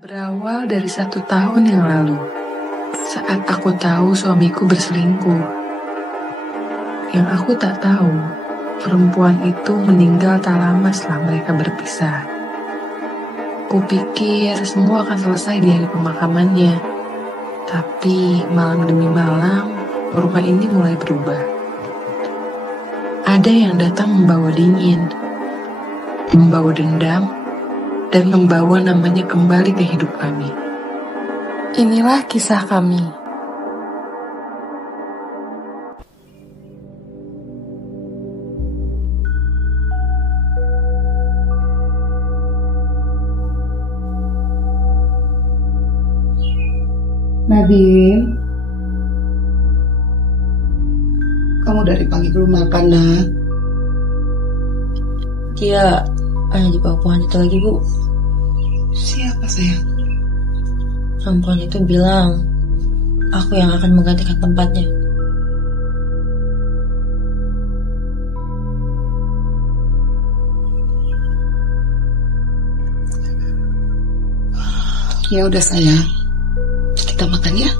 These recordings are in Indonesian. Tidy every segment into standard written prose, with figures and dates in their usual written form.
Berawal dari 1 tahun yang lalu, saat aku tahu suamiku berselingkuh. Yang aku tak tahu, perempuan itu meninggal tak lama setelah mereka berpisah. Kupikir semua akan selesai di hari pemakamannya. Tapi malam demi malam, rumah ini mulai berubah. Ada yang datang membawa dingin, membawa dendam, dan membawa namanya kembali ke hidup kami. Inilah kisah kami. Nadine, kamu dari pagi belum makan, nak? Dia hanya dibawa pohon itu lagi, Bu. Siapa, sayang? Perempuan itu bilang aku yang akan menggantikan tempatnya. Ya udah, sayang. Kita makan ya.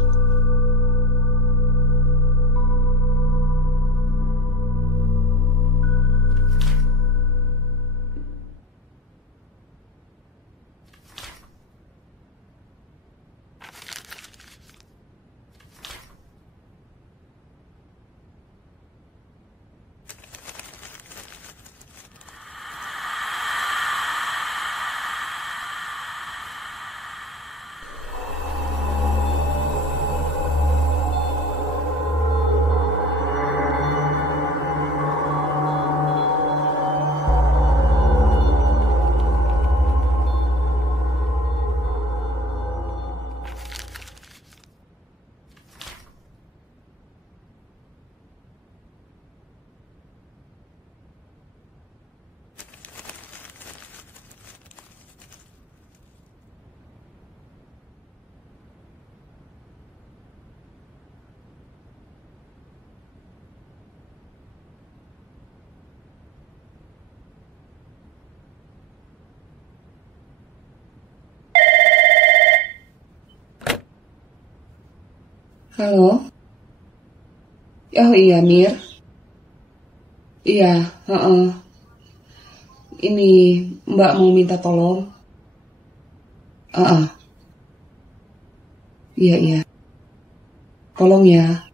Halo? Oh iya, Mir. Iya, Ini Mbak mau minta tolong. Iya. Tolong ya.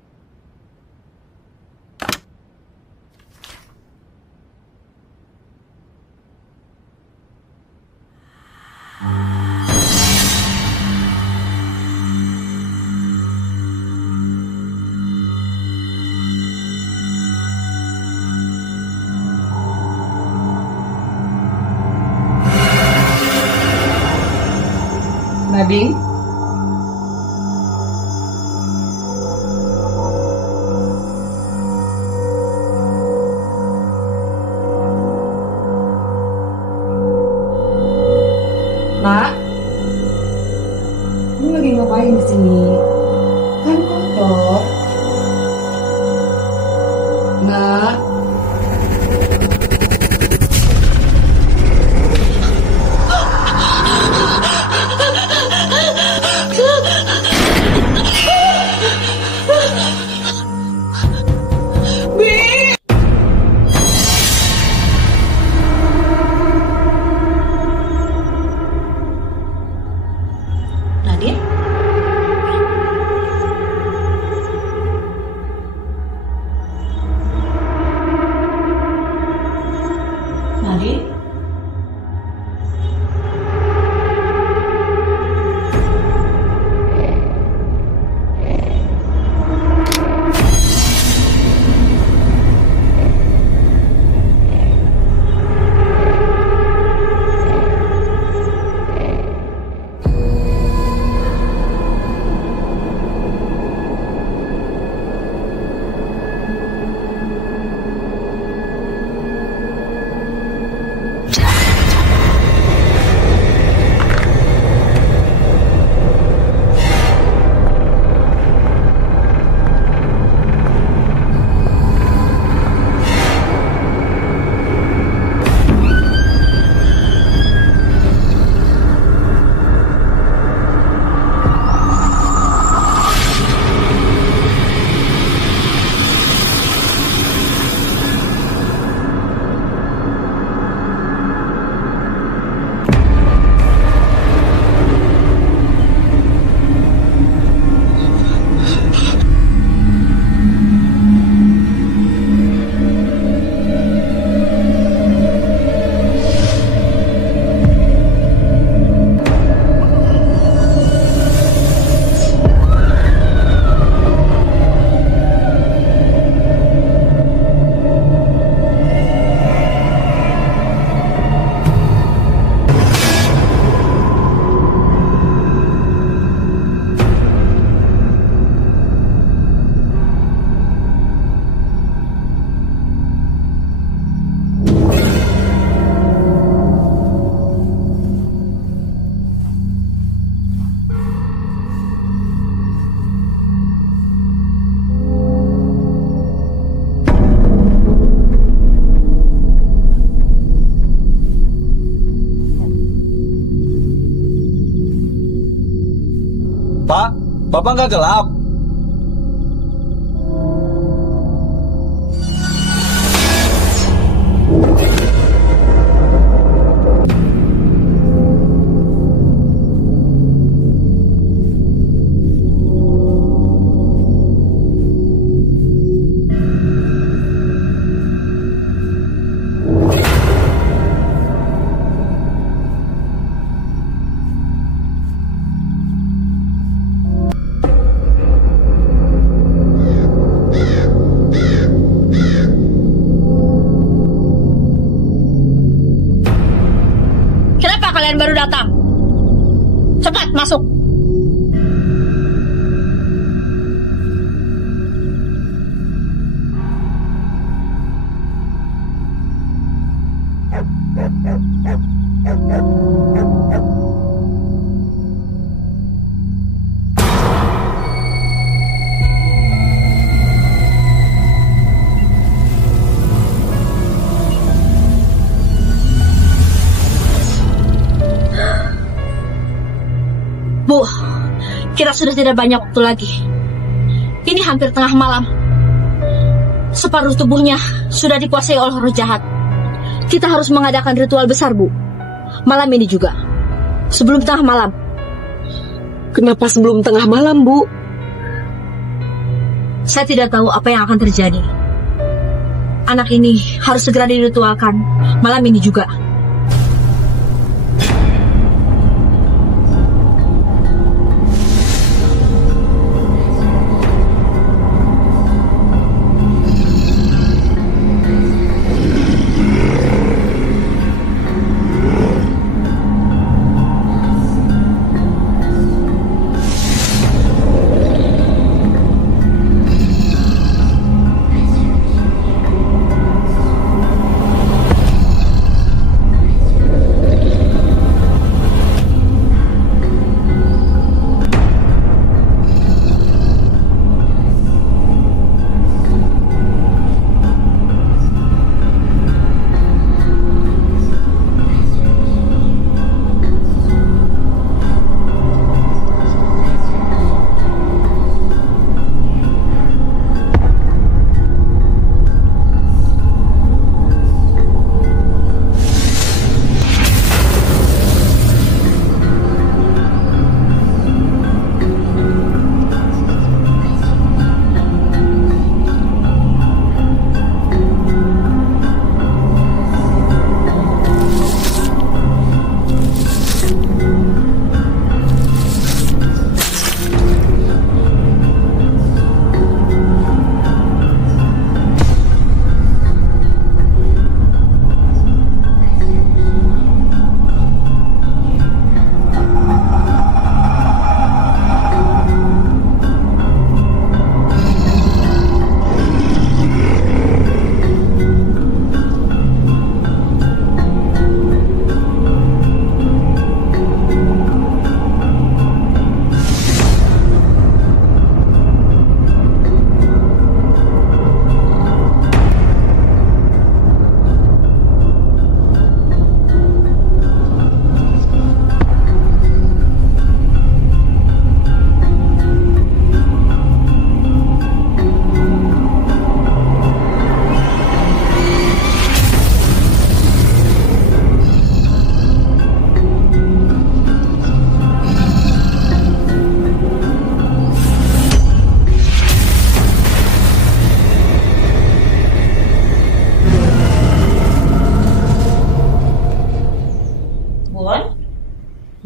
Nadine? Nak? Kamu lagi ngapain di sini? Kan kotor. Nak? Nadine? Bapak nggak gelap? Kalian baru datang. Cepat masuk. Bu, kita sudah tidak banyak waktu lagi. Ini hampir tengah malam. Separuh tubuhnya sudah dikuasai oleh roh jahat. Kita harus mengadakan ritual besar, Bu. Malam ini juga. Sebelum tengah malam. Kenapa sebelum tengah malam, Bu? Saya tidak tahu apa yang akan terjadi. Anak ini harus segera diritualkan. Malam ini juga.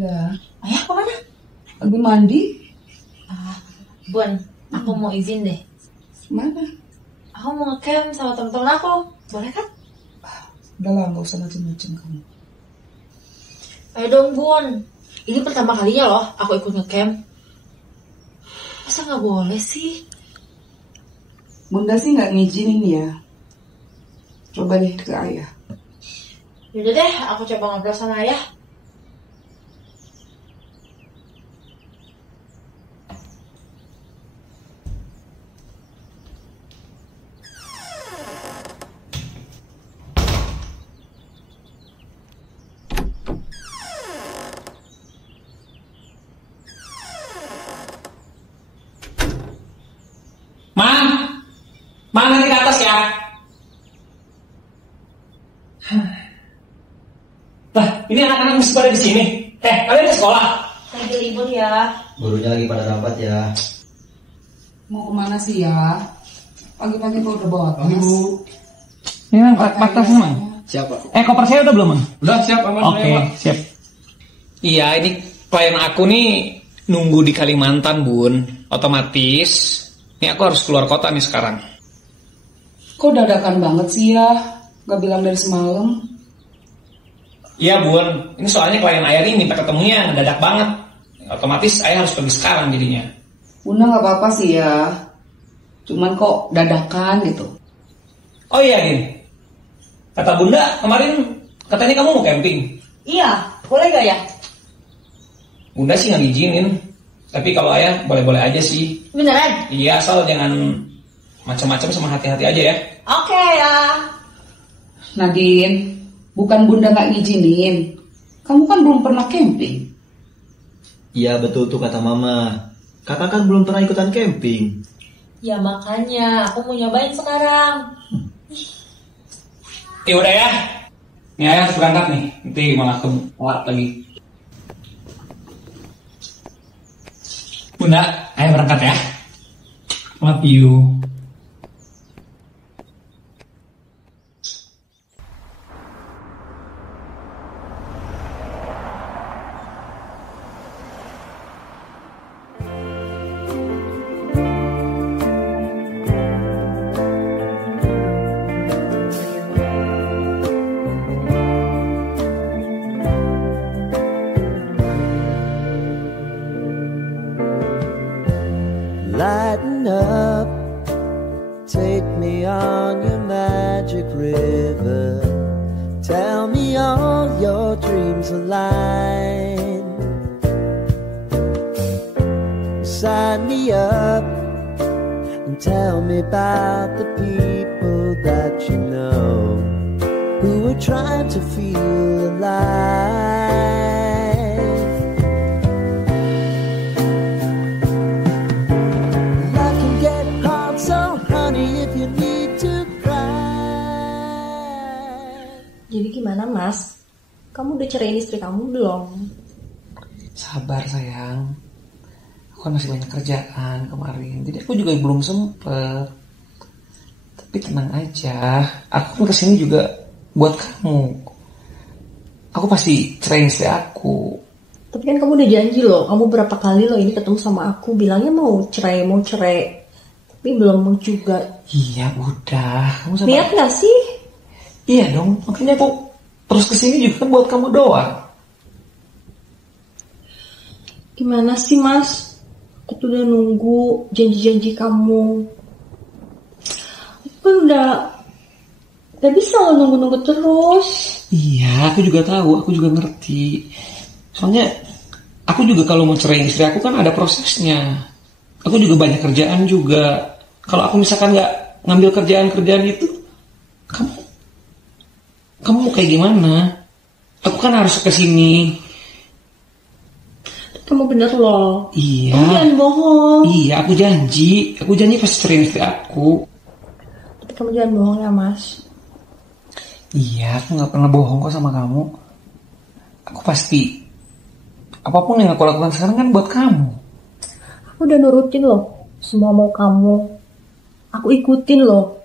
Ya. Ayah kemana? Lagi mandi. Bun, aku mau izin deh. Mana? Aku mau ngecamp sama temen-temen aku. Boleh kan? Udah lah, gak usah macem-macem kamu. Ayo dong, Bun. Ini pertama kalinya loh aku ikut ngecamp. Masa gak boleh sih? Bunda sih gak ngizinin ya. Coba deh ke ayah. Yaudah deh, aku coba ngobrol sama ayah. kelas ya. Lah, ini anak-anak masih pada di sini. Kalian ke sekolah? Lagi libur ya. Gurunya lagi pada rapat ya. Mau kemana sih ya? Pagi-pagi kok udah bawa tas. Bu. Ini kan tasnya, Mang. Siapa? Koper saya udah belum, Mang? Udah siap, aman. Oke, siap. Iya, ini klien aku nih nunggu di Kalimantan, Bun. Otomatis, ini aku harus keluar kota nih sekarang. Kok dadakan banget sih ya? Gak bilang dari semalam. Iya, Bun. Ini soalnya klien ayah ini minta ketemunya mendadak banget. Otomatis ayah harus pergi sekarang jadinya. Bunda gak apa-apa sih ya. Cuman kok dadakan gitu. Oh iya, Gin. Kata Bunda, kemarin katanya kamu mau camping. Iya, boleh gak ya? Bunda sih nggak ngizinin. Tapi kalau ayah boleh-boleh aja sih. Beneran? Iya, asal jangan macam-macam sama hati-hati aja ya. Oke ya. Nadine, bukan Bunda gak ngizinin. Kamu kan belum pernah camping. Iya betul tuh kata mama. Kakak kan belum pernah ikutan camping. Ya makanya, aku mau nyobain sekarang. Ya udah ya. Ini ayah harus berangkat nih. Nanti malah telat lagi. Bunda, ayah berangkat ya. Love you. Lighten up, take me on your magic river. Tell me all your dreams align. Sign me up and tell me about the people that you know who are trying to feel alive. Jadi gimana mas? Kamu udah ceraiin istri kamu belum? Sabar sayang. Aku kan masih banyak kerjaan kemarin. Jadi aku juga belum sempet. Tapi tenang aja. Aku kan kesini juga buat kamu. Aku pasti ceraiin istri aku. Tapi kan kamu udah janji loh. Kamu berapa kali loh ini ketemu sama aku. Bilangnya mau cerai. Tapi belum mau juga. Iya udah. Kamu sabar. Lihat gak sih? Iya dong, makanya aku terus kesini juga buat kamu doang. Gimana sih mas? Aku tuh udah nunggu janji-janji kamu. Aku kan udah bisa lo nunggu-nunggu terus. Iya, aku juga tahu, aku juga ngerti. Soalnya aku juga kalau mau cerai istri aku kan ada prosesnya. Aku juga banyak kerjaan juga. Kalau aku misalkan nggak ngambil kerjaan-kerjaan itu, kamu mau kayak gimana? Aku kan harus kesini. Kamu bener loh. Iya. Kamu jangan bohong. Iya, aku janji pasti cerai istri aku. Tapi kamu jangan bohong ya mas. Iya, aku nggak pernah bohong kok sama kamu. Aku pasti apapun yang aku lakukan sekarang kan buat kamu. Aku udah nurutin loh semua mau kamu. Aku ikutin loh.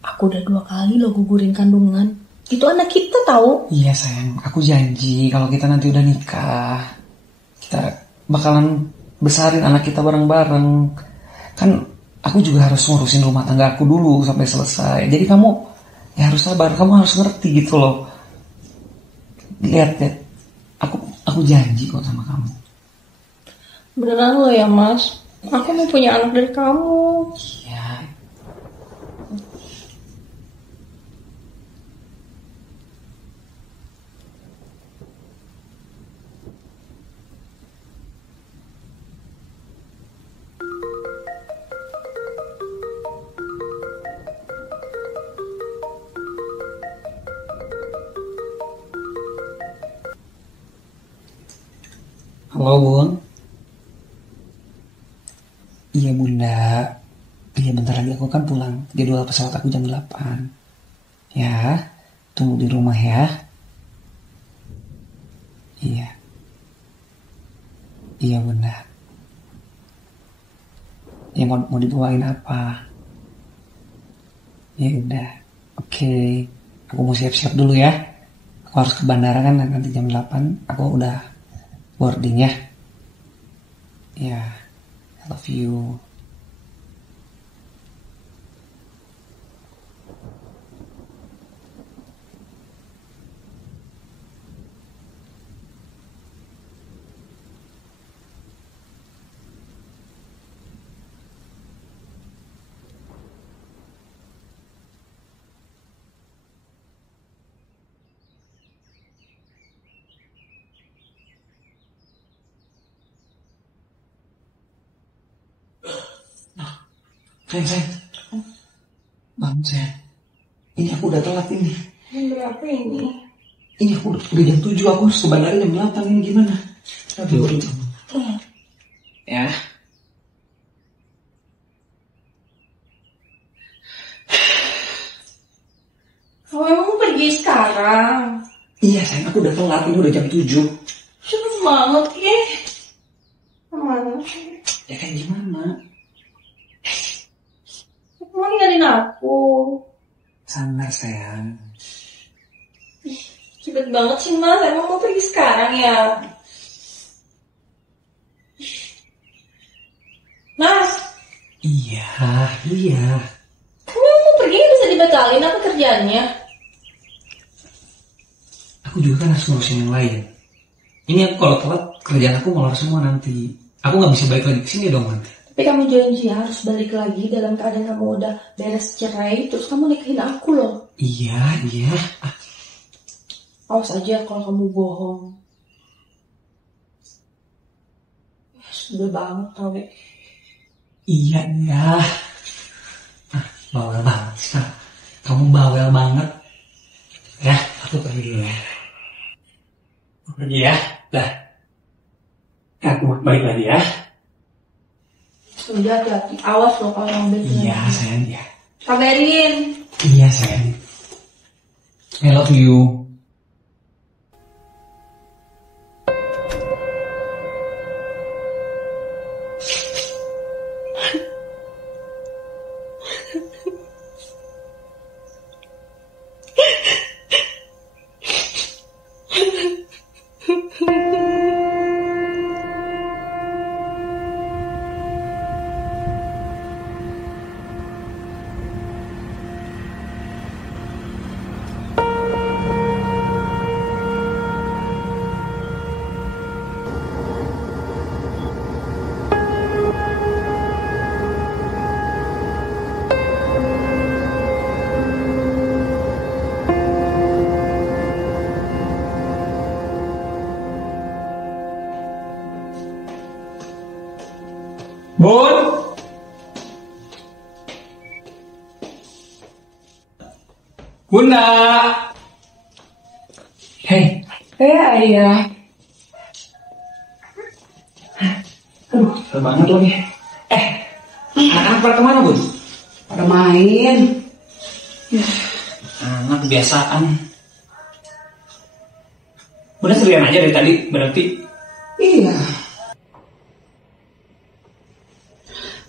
Aku udah 2 kali loh gugurin kandungan. Itu anak kita tahu. Iya sayang, aku janji kalau kita nanti udah nikah, kita bakalan besarin anak kita bareng-bareng. Kan aku juga harus ngurusin rumah tangga aku dulu sampai selesai. Jadi kamu ya harus sabar, kamu harus ngerti gitu loh. Lihat, aku janji kok sama kamu. Beneran loh ya mas. Aku mau punya anak dari kamu. Iya. Halo Bun. Iya Bunda. Iya bentar lagi aku kan pulang. jadwal pesawat aku jam 8. Ya, tunggu di rumah ya. Iya. Iya benar. Ya mau dibawain apa? Ya udah. Oke. Aku mau siap-siap dulu ya. Aku harus ke bandara kan nanti jam 8. Aku udah boarding ya. Ya. I love you. Sayang. Bangun sayang. Ini aku udah telat ini. Jam berapa ini? Ini aku udah jam 7, aku harus ke bandara jam 8, ini gimana? Aduh. Ya. Oh, emang mau pergi sekarang? Iya sayang, aku udah telat, ini udah jam 7. Cepet banget ya. Mana? Ya kan gimana? Mau ninggalin aku? Sabar sayang. Cepet banget sih mas, emang mau pergi sekarang ya? Mas, Iya. kamu mau pergi bisa dibatalin apa kerjaannya? Aku juga kan harus ngurusin yang lain. Ini aku kalau telat, kerjaan aku molor semua nanti. Aku gak bisa balik lagi ke sini dong nanti. Tapi kamu janji harus balik lagi dalam keadaan kamu udah beres cerai, terus kamu nikahin aku loh. Iya. Awas aja kalau kamu bohong. Sudah banget tau deh. Iya. Bawel banget sih. Kamu bawel banget. Ya, aku pergi dulu ya. Aku pergi ya. Dah. Aku balik lagi ya. Udah hati-hati, awas loh kalau yang bener. Iya sayang ya. Kabarin. Iya sayang. I love you. Bun. Bunda. Hei. Ayah. Aduh, susah banget lagi. Anak-anak pada kemana, Bun? Pada main. Anak kebiasaan. Udah sendirian aja dari tadi, berarti. Iya.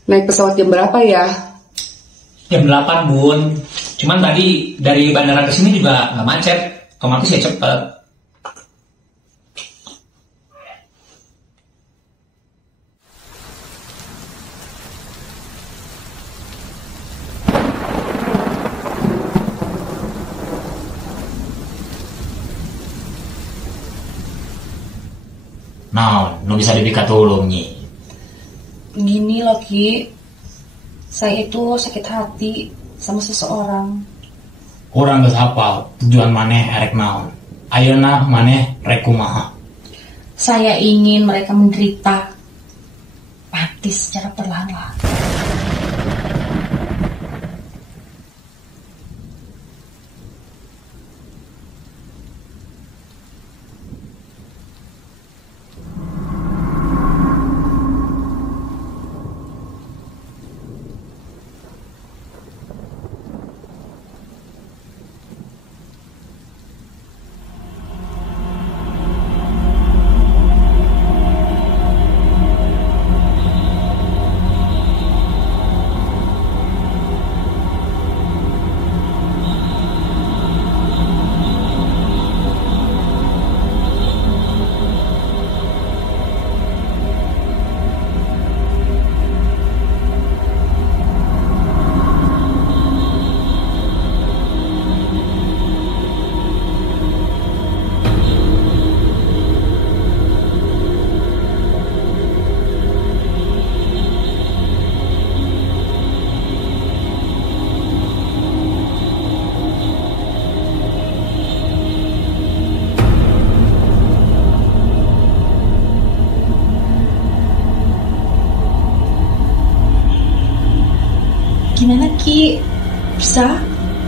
Naik pesawat jam berapa ya? Jam 8, Bun. Cuman tadi dari bandara ke sini juga nggak macet. Otomatis ya cepet. Nah, nu bisa dibikat dulu Nyi. Gini loh Ki, saya itu sakit hati sama seseorang. Kurang geus hafal tujuan maneh erek naon. Ayeuna maneh rek kumaha. Saya ingin mereka menderita mati secara perlahan-lahan.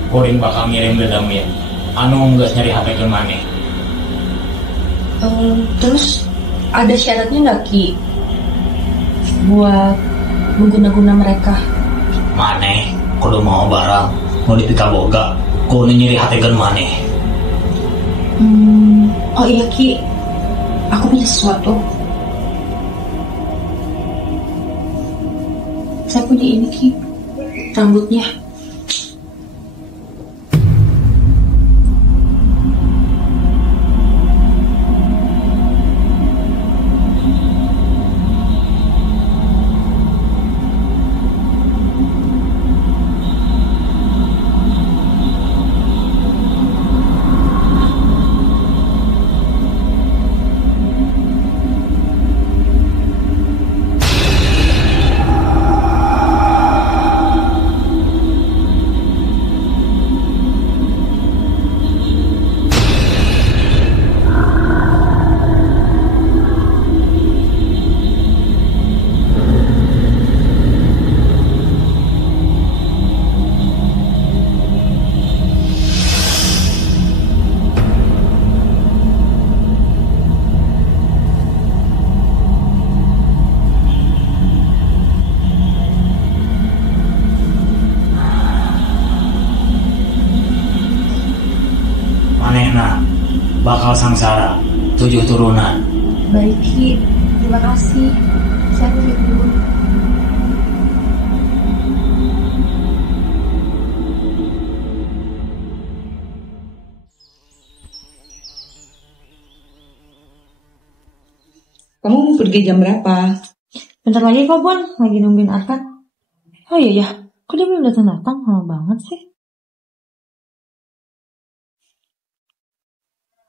kuring bakal ngirim dedamin anu nggak nyari HP ke maneh. Terus ada syaratnya nggak Ki buat mengguna-guna mereka? Maneh kudu mau barang mau dipika boga kudu nyari HP ke maneh. Oh iya Ki, aku punya sesuatu. Saya punya ini Ki, rambutnya. Manehna bakal sangsara 7 turunan. Baik Ki, terima kasih. Saya pergi dulu. Kamu mau pergi jam berapa? Bentar lagi kok Bun, lagi nungguin Arkan. Oh iya ya, kok dia belum datang-datang? Lama banget sih.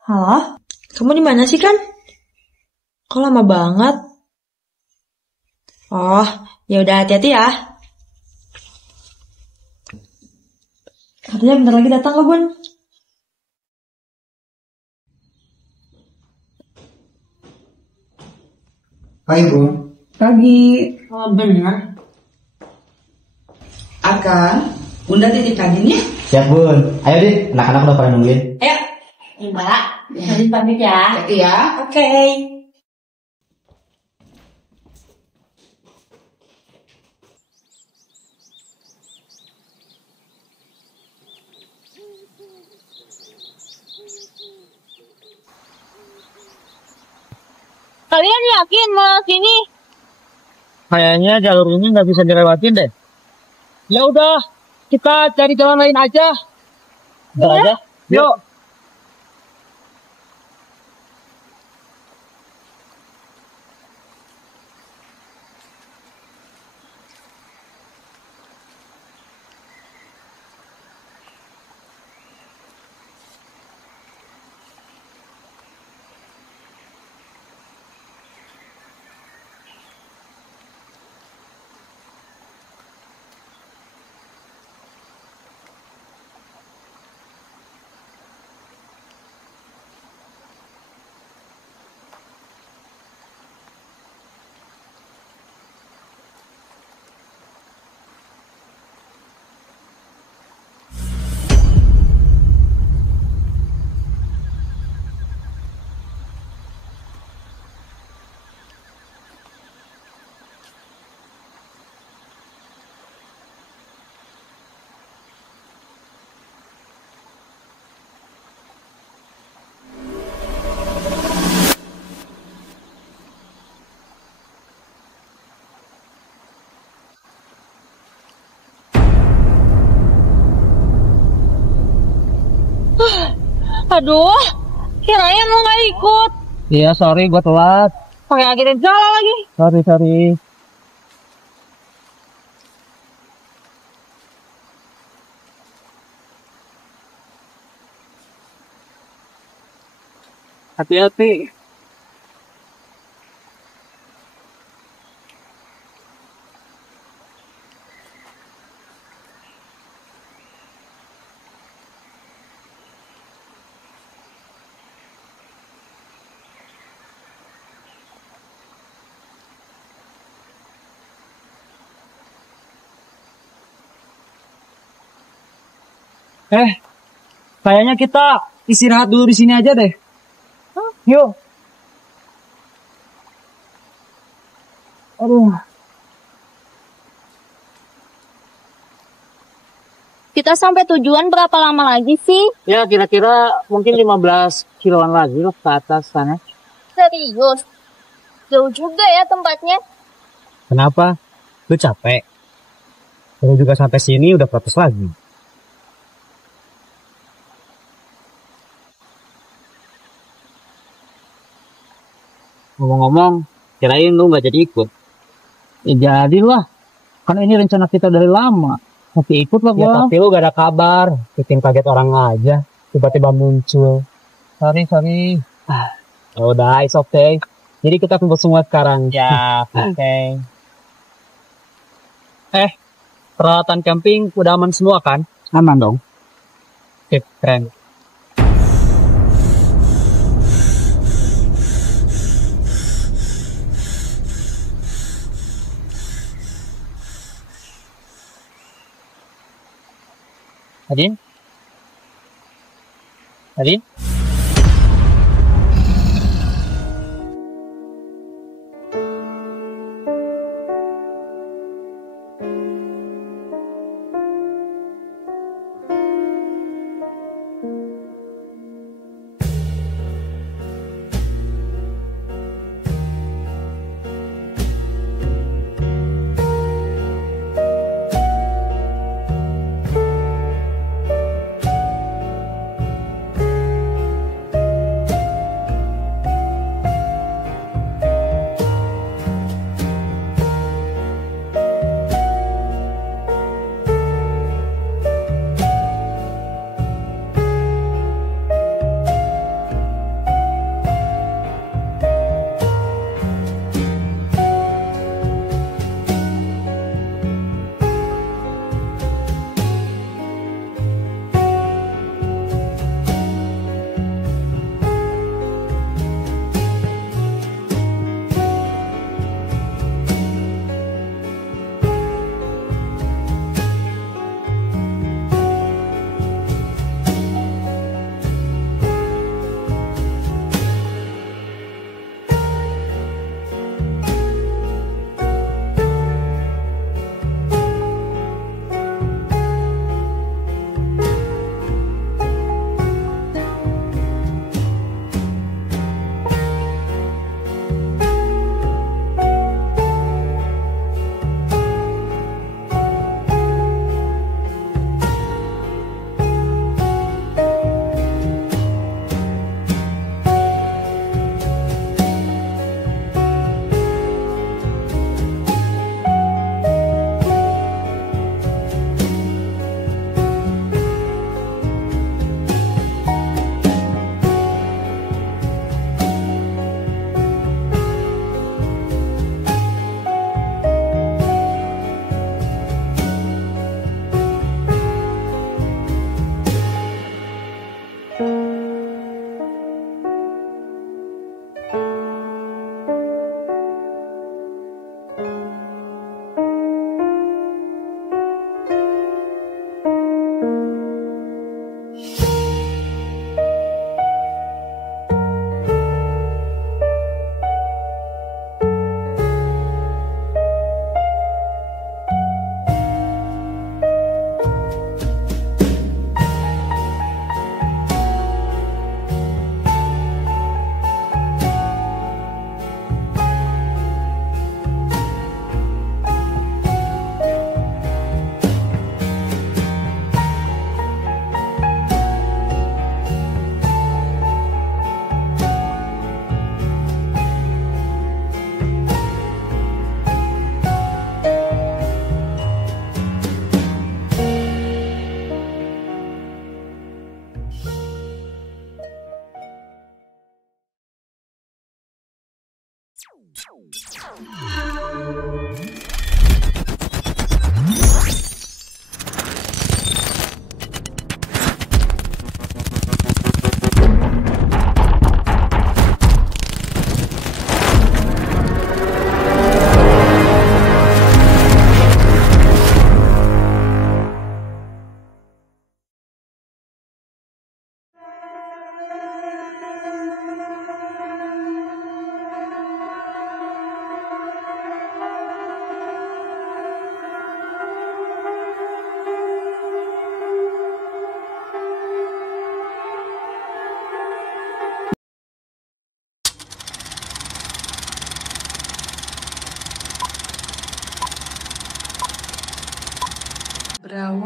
Halo, kamu di mana sih Kan? Kok lama banget? Oh, ya udah hati-hati ya. Katanya bentar lagi datang kok Bun. Hai Bun. Pagi. Oh bener. Arkan, Bunda titip Kadin ya? Siap Bun. Ayo deh, anak-anak udah pada nungguin. Ayo, Mbak. Nadine pamit ya. Iya. Oke. Kalian yakin mau sini? Kayaknya jalur ini nggak bisa dilewatin deh. Ya udah, kita cari jalan lain aja. Ntar aja. Yuk. Aduh, kirain lo nggak ikut. Iya, sorry gue telat. Pakai agentin salah lagi. Sorry. Hati-hati. Kayaknya kita istirahat dulu di sini aja deh. Yuk. Aduh. Kita sampai tujuan berapa lama lagi sih? Ya kira-kira mungkin 15 kiloan lagi loh ke atas sana. Serius? Jauh juga ya tempatnya. Kenapa? Lu capek? Lu juga sampai sini udah protes lagi. Ngomong-ngomong, kirain lu gak jadi ikut. Ya jadilah. Kan ini rencana kita dari lama. Nanti ikut lah gua. Ya tapi lu gak ada kabar. Bikin kaget orang aja. Tiba-tiba muncul. Sorry. Udah, it's okay. Jadi kita kumpul semua sekarang. Ya, oke. Peralatan camping udah aman semua kan? Aman dong. Oke, keren. Adin?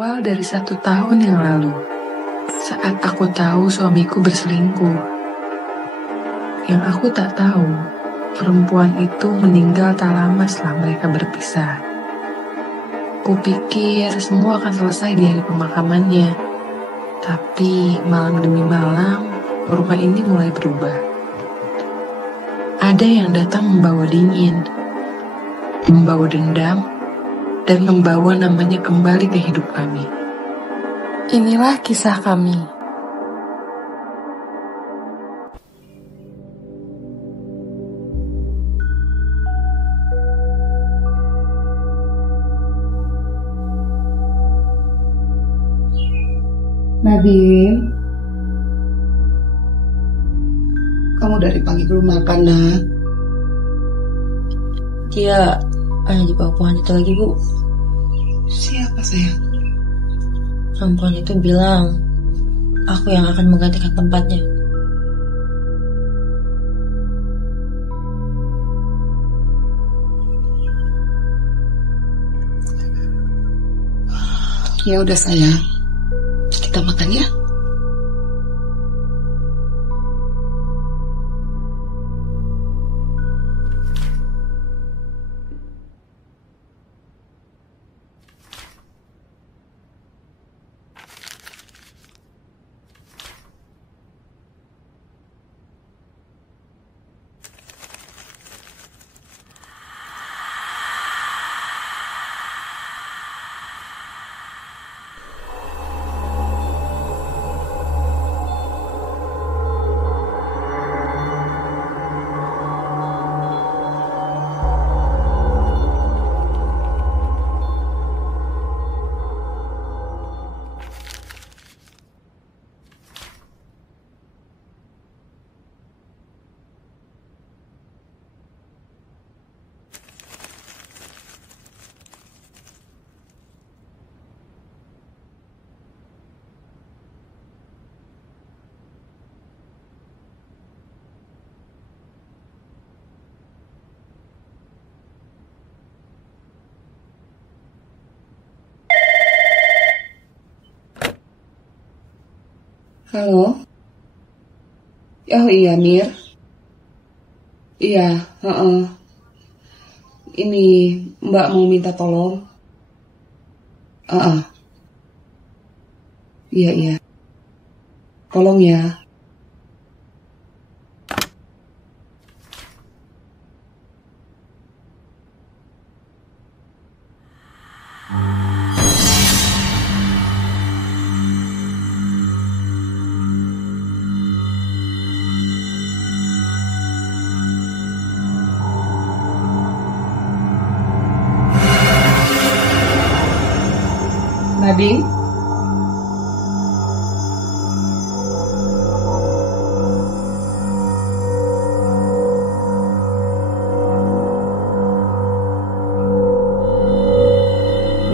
Berawal dari 1 tahun yang lalu, saat aku tahu suamiku berselingkuh. Yang aku tak tahu, perempuan itu meninggal tak lama setelah mereka berpisah. Kupikir semua akan selesai di hari pemakamannya. Tapi malam demi malam, rumah ini mulai berubah. Ada yang datang membawa dingin, membawa dendam, dan membawa namanya kembali ke hidup kami. Inilah kisah kami. Nadine, kamu dari pagi belum makan, nak? Dia hanya di bawah pohon itu lagi, Bu. Siapa, sayang? Perempuan itu bilang aku yang akan menggantikan tempatnya. Ya udah, sayang. Kita makan ya. Halo? Oh iya, Mir. Iya, Ini Mbak mau minta tolong. Iya. Tolong ya. Nadine?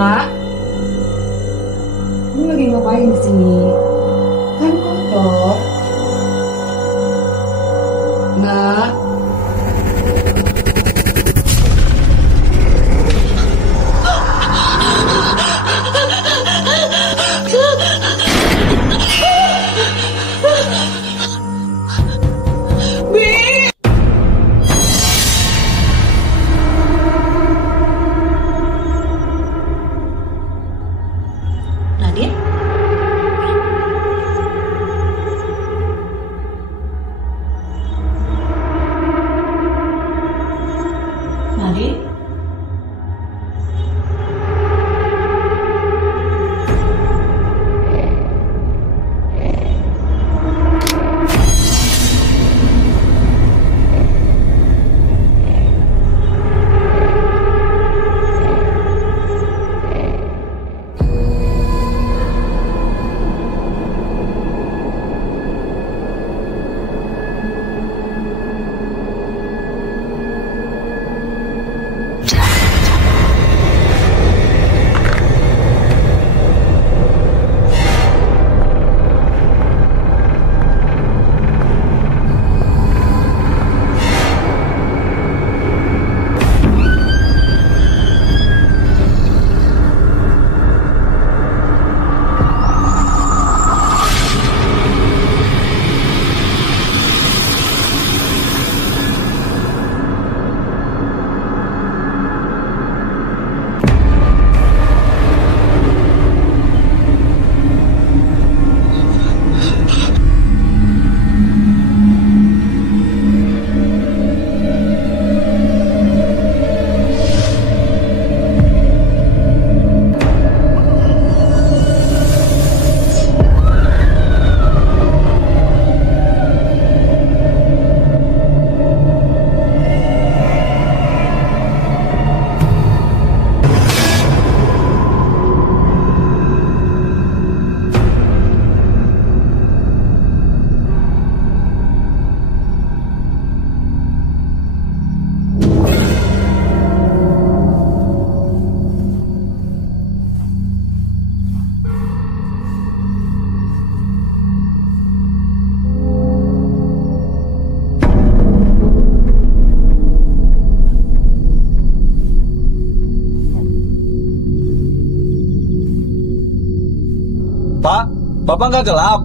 Nak? Lu lagi ngapain di sini? Kan kotor. Nak? Apa nggak gelap?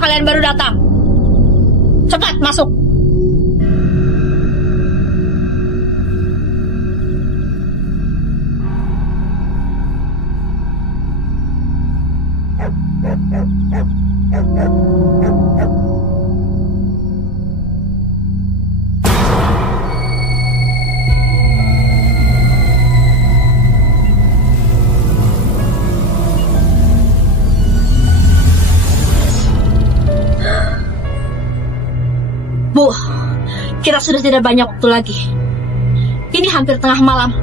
Kalian baru datang. Cepat masuk. Bu, kita sudah tidak banyak waktu lagi. Ini hampir tengah malam.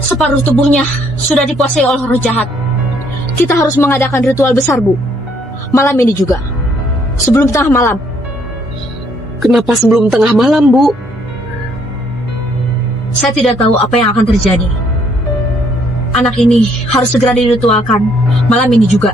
Separuh tubuhnya sudah dikuasai oleh roh jahat. Kita harus mengadakan ritual besar, Bu. Malam ini juga. Sebelum tengah malam. Kenapa sebelum tengah malam, Bu? Saya tidak tahu apa yang akan terjadi. Anak ini harus segera diritualkan. Malam ini juga.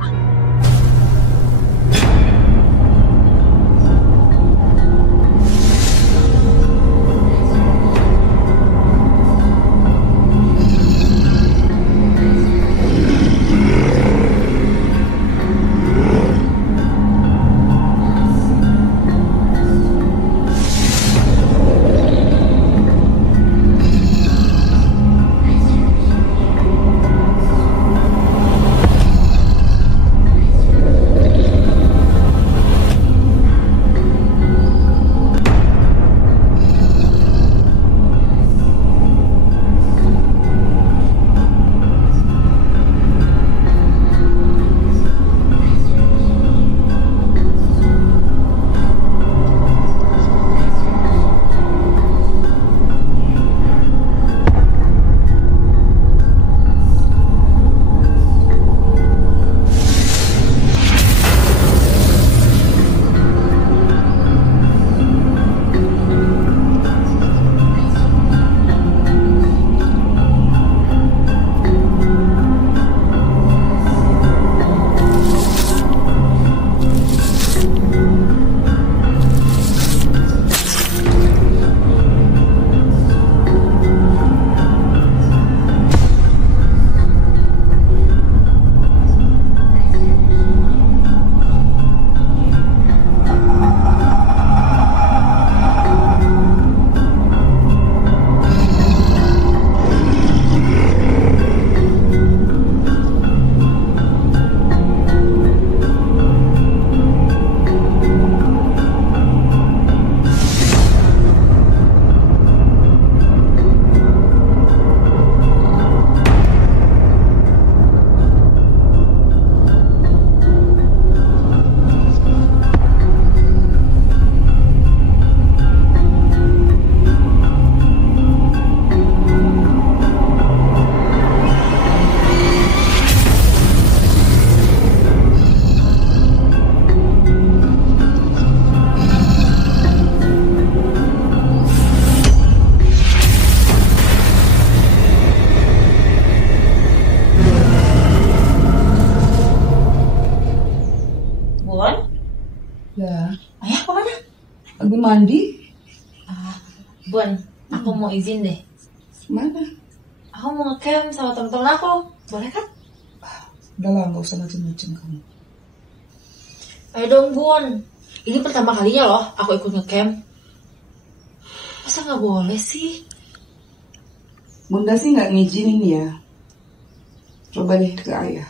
Lagi mandi. Bun, aku mau izin deh. Mana? Aku mau ngecamp sama temen-temen aku. Boleh kan? Udah lah, gak usah macem-macem kamu. Ayo dong, Bun. Ini pertama kalinya loh aku ikut ngecamp. Masa gak boleh sih? Bunda sih gak ngizinin ya. Coba deh ke ayah.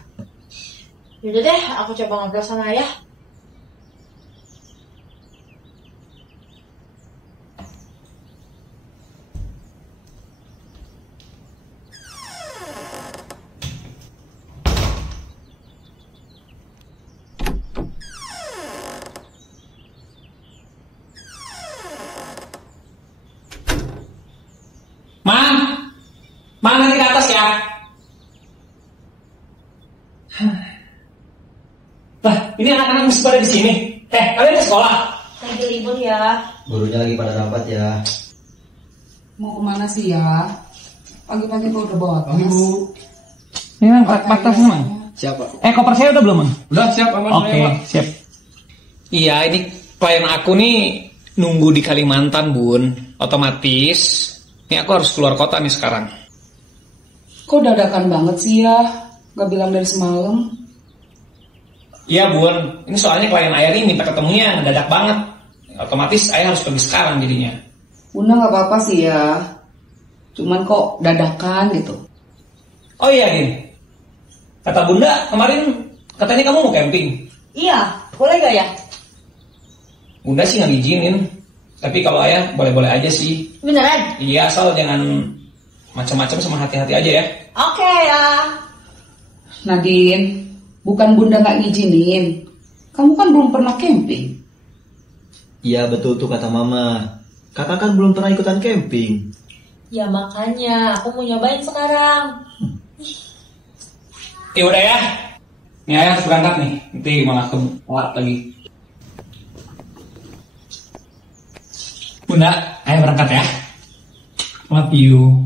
Yaudah deh, aku coba ngobrol sama ayah. kelas ya. Lah, ini anak-anak masih pada di sini. Kalian ke sekolah? Lagi libur ya. Gurunya lagi pada rapat ya. Mau kemana sih ya? Pagi-pagi kok udah bawa tas. Bu. Ini kan tas memang. Siapa? Koper saya udah belum, Mang? Udah siap, aman. Oke, siap. Iya, ini klien aku nih nunggu di Kalimantan, Bun. Otomatis, ini aku harus keluar kota nih sekarang. Kok dadakan banget sih ya? Gak bilang dari semalam. Iya, Bun. Ini soalnya klien ayah ini minta ketemunya mendadak banget. Otomatis ayah harus pergi sekarang jadinya. Bunda gak apa-apa sih ya. Cuman kok dadakan gitu. Oh iya, Din. Kata Bunda, kemarin katanya kamu mau camping. Iya, boleh gak ya? Bunda sih nggak ngizinin. Tapi kalau ayah boleh-boleh aja sih. Beneran? Iya, asal jangan macam-macam sama hati-hati aja ya. Oke ya. Nadine, bukan Bunda gak ngizinin. Kamu kan belum pernah camping. Iya betul tuh kata mama. Kakak kan belum pernah ikutan camping. Ya makanya, aku mau nyobain sekarang. Ya udah ya. Nih ayah harus berangkat nih. Nanti malah telat lagi. Bunda, ayah berangkat ya. Love you.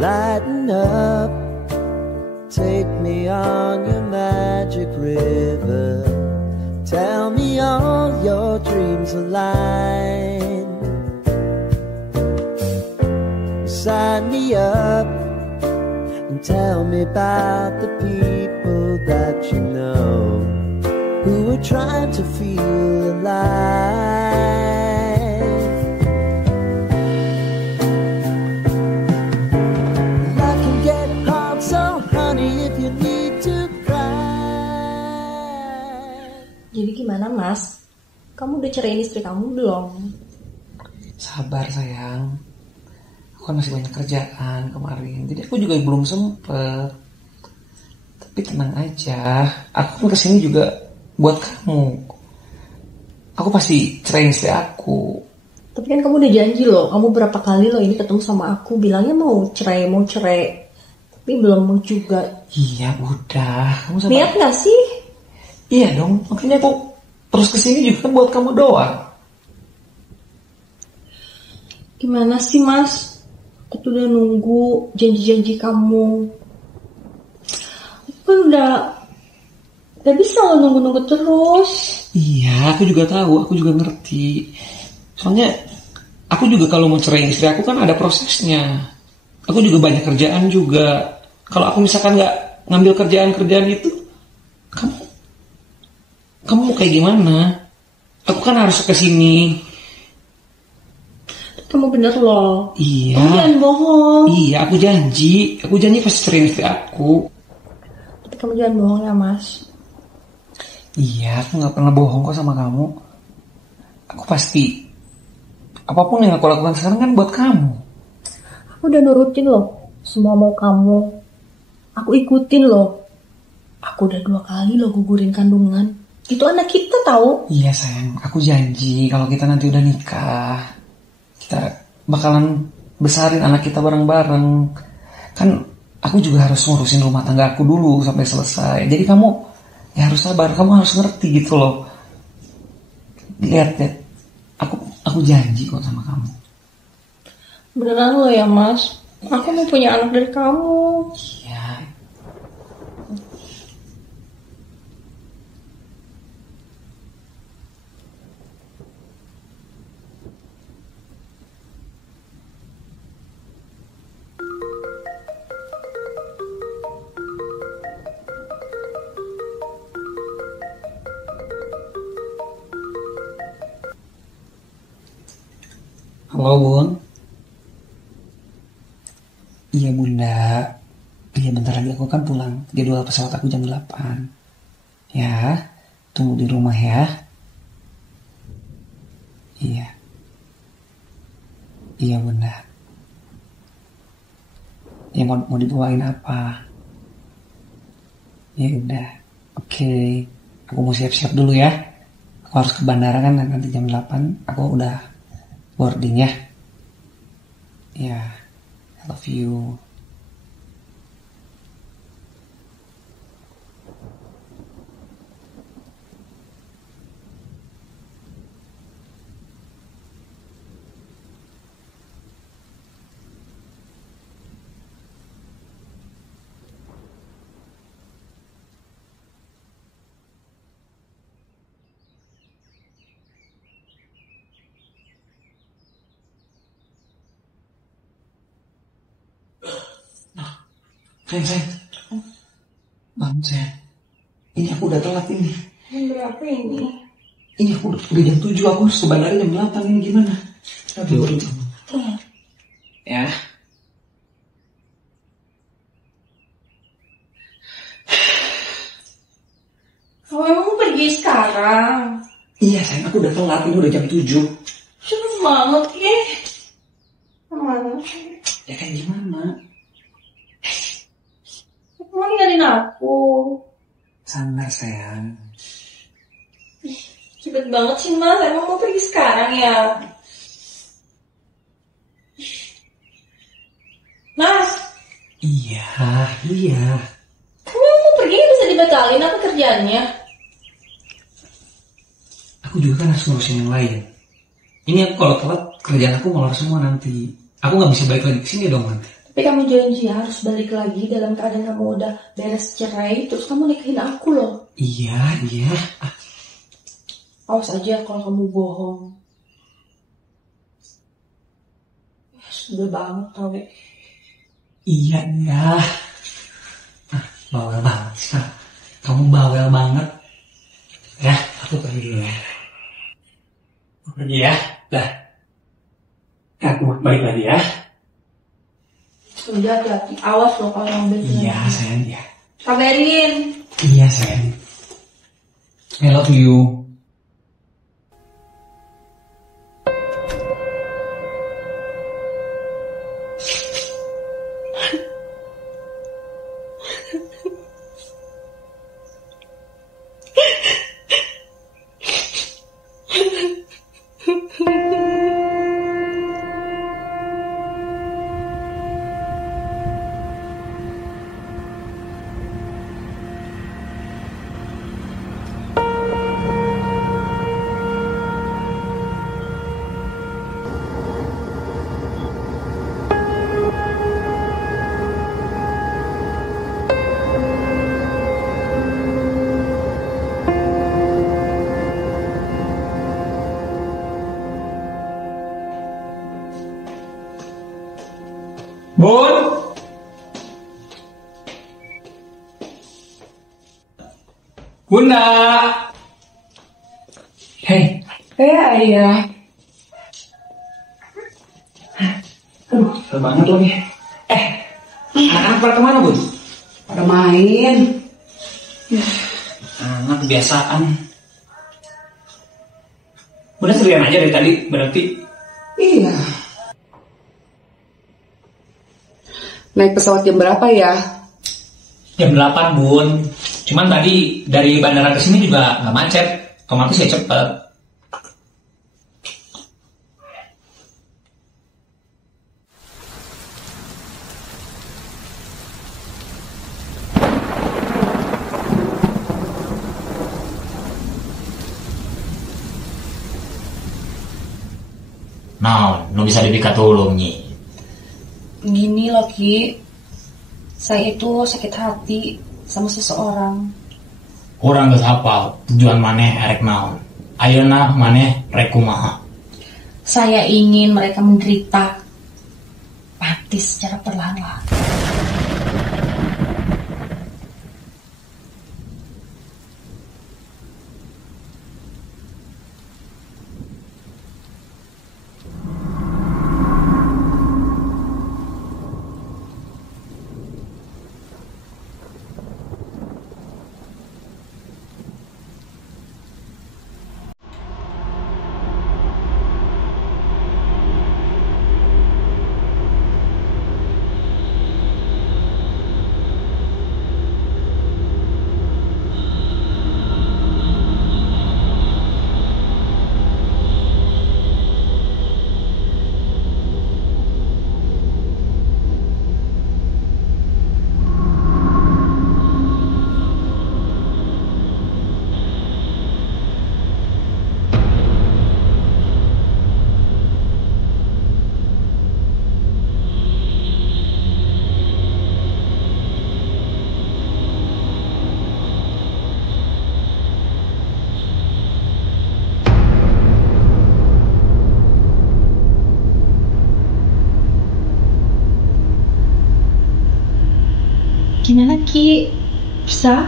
Lighten up, take me on your magic river. Tell me all your dreams align. Sign me up and tell me about the people that you know who are trying to feel alive. Jadi gimana Mas? Kamu udah ceraiin istri kamu belum? Sabar sayang. Aku kan masih banyak kerjaan kemarin. Jadi aku juga belum sempet. Tapi tenang aja. Aku kan kesini juga buat kamu. Aku pasti ceraiin istri aku. Tapi kan kamu udah janji loh. Kamu berapa kali loh ini ketemu sama aku. Bilangnya mau cerai. Tapi belum mau juga. Iya udah. Kamu sabar. Niat gak sih? Iya dong, makanya aku terus kesini juga buat kamu doang. Gimana sih Mas? Aku tuh udah nunggu janji-janji kamu. Aku kan udah gak bisa loh nunggu-nunggu terus. Iya, aku juga tahu, aku juga ngerti. Soalnya aku juga kalau mau cerai istri aku kan ada prosesnya. Aku juga banyak kerjaan juga. Kalau aku misalkan gak ngambil kerjaan-kerjaan itu, kamu mau kayak gimana? Aku kan harus kesini. Kamu bener loh. Iya. Kamu jangan bohong. Iya, aku janji pasti ceritain istri aku. Tapi kamu jangan bohong ya Mas. Iya, aku gak pernah bohong kok sama kamu. Aku pasti, apapun yang aku lakukan sekarang kan buat kamu. Aku udah nurutin loh semua mau kamu. Aku ikutin loh. Aku udah 2 kali loh gugurin kandungan. Itu anak kita tahu. Iya sayang, aku janji kalau kita nanti udah nikah, kita bakalan besarin anak kita bareng-bareng. Kan aku juga harus ngurusin rumah tangga aku dulu sampai selesai. Jadi kamu ya harus sabar, kamu harus ngerti gitu loh. Lihat ya, aku janji kok sama kamu. Beneran loh ya Mas. Aku mau punya anak dari kamu. Iya. Halo Bun. Iya Bunda. Iya, bentar lagi aku kan pulang. Jadwal pesawat aku jam 8. Ya, tunggu di rumah ya. Iya. Iya, Bunda. Ya, mau dibawain apa? Ya udah. Oke. Aku mau siap-siap dulu ya. Aku harus ke bandara kan nanti jam 8. Aku udah boarding ya. Ya. I love you. Sayang. Bangun sayang. Ini aku udah telat ini. Jam berapa ini? Ini aku udah jam 7, aku harus ke bandara jam 8, ini gimana? Aduh. Ya. Oh, emang mau pergi sekarang? Iya sayang, aku udah telat, ini udah jam 7. Cepet banget ya. Kemana? Ya kan gimana? Kamu ninggalin aku. Sabar sayang. Cepet banget sih mas, emang mau pergi sekarang ya? Mas. Iya. Kamu mau pergi bisa dibatalin apa kerjaannya? Aku juga kan harus ngurusin yang lain. Ini aku kalau telat kerjaan aku molor semua nanti. Aku nggak bisa balik lagi ke sini dong nanti. Tapi kamu janji harus balik lagi dalam keadaan kamu udah beres cerai, terus kamu nikahin aku loh. Iya. Awas aja kalau kamu bohong. Sudah banget tau. Iya. Bawel banget sih. Kamu bawel banget. Ya, aku pergi dulu ya. Aku pergi ya. Dah. Aku balik lagi ya. Udah hati-hati, awas loh kalau mobil. Iya sayang ya. Kabarin. Iya sayang. I love you. Bun. Bunda. Hei. Ayah. Aduh, susah banget lagi. Anak-anak pada kemana, Bun? Pada main. Anak kebiasaan. Bunda sendirian aja dari tadi, berarti? Iya. Naik pesawat jam berapa ya? Jam 8, Bun. Cuman tadi dari bandara ke sini juga nggak macet. Otomatis ya cepet. Nah, lu bisa dipikat dulu, Nyi. Gini loh Ki, saya itu sakit hati sama seseorang. Kurang geus hafal tujuan maneh erek naon. Ayeuna maneh rek kumaha. Saya ingin mereka menderita mati secara perlahan-lahan. Gimana Ki? Bisa?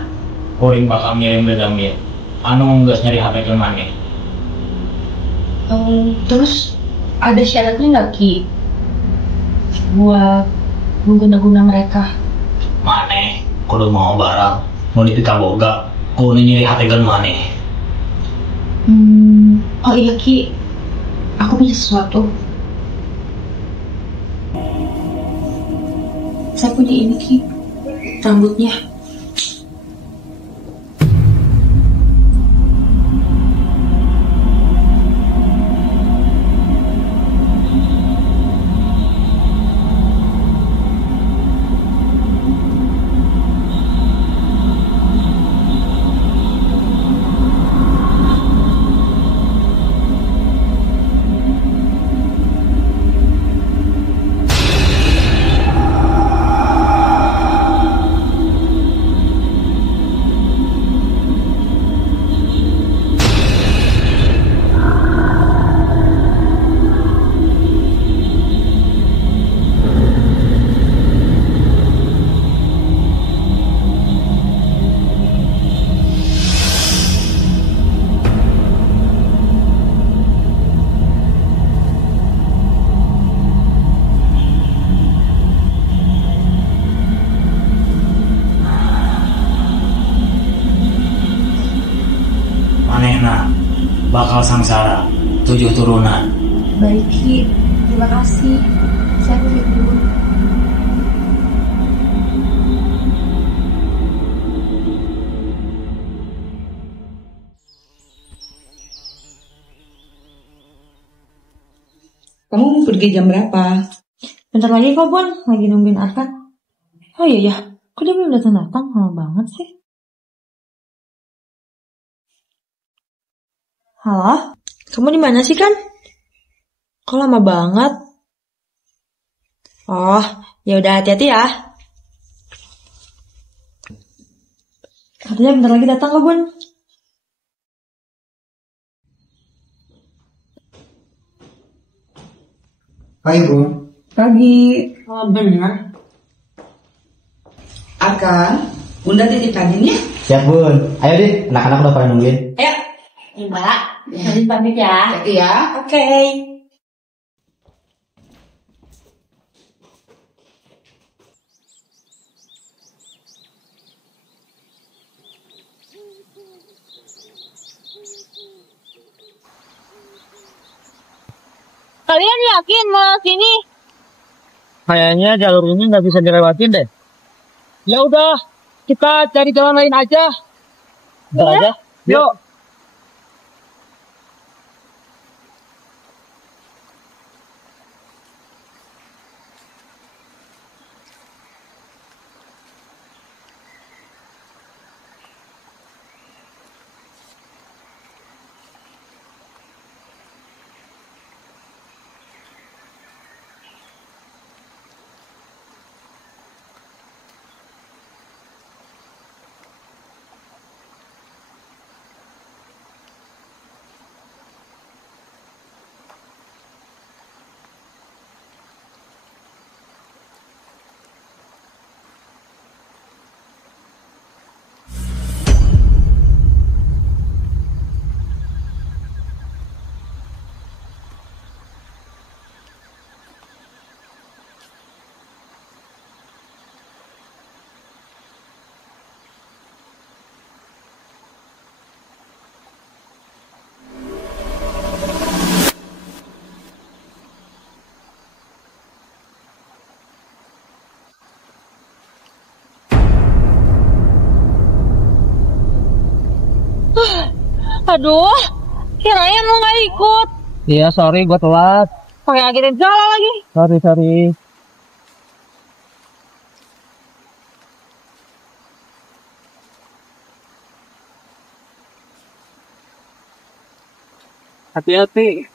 Kuring bakal ngirim begamil. Anu nggak nyari HP ke mana? Terus ada syaratnya nggak Ki? Buat mengguna-guna mereka. Mana? Kudu mau barang. Mau dipika boga. Kudu nyari HP ke mana? Oh iya Ki, aku punya sesuatu. Saya punya ini Ki, rambutnya. Manehna bakal sangsara 7 turunan. Baik Ki, terima kasih. Saya pergi dulu. Kamu mau pergi jam berapa? Bentar lagi kok Bun, lagi nungguin Arkan. Oh iya ya, kok dia belum datang-datang? Lama banget sih. Halo? Kamu di mana sih kan? Kok lama banget? Oh, ya udah hati-hati ya. Katanya bentar lagi datang kok Bun. Hai Bun. Pagi. Oh bener. Arka, Bunda titip Nadine ya? Siap Bun. Ayo deh, anak-anak udah pada nungguin. Ayo. Mbak, Nadine pamit ya. Hati ya. Oke. Kalian yakin mau sini? Kayaknya jalur ini nggak bisa dilewatin deh. Ya udah, kita cari jalan lain aja. Bentar aja. Yuk. Aduh, kirain lo nggak ikut. Iya, sorry gue telat. Pakai akhirnya jalan lagi. Sorry. Hati-hati.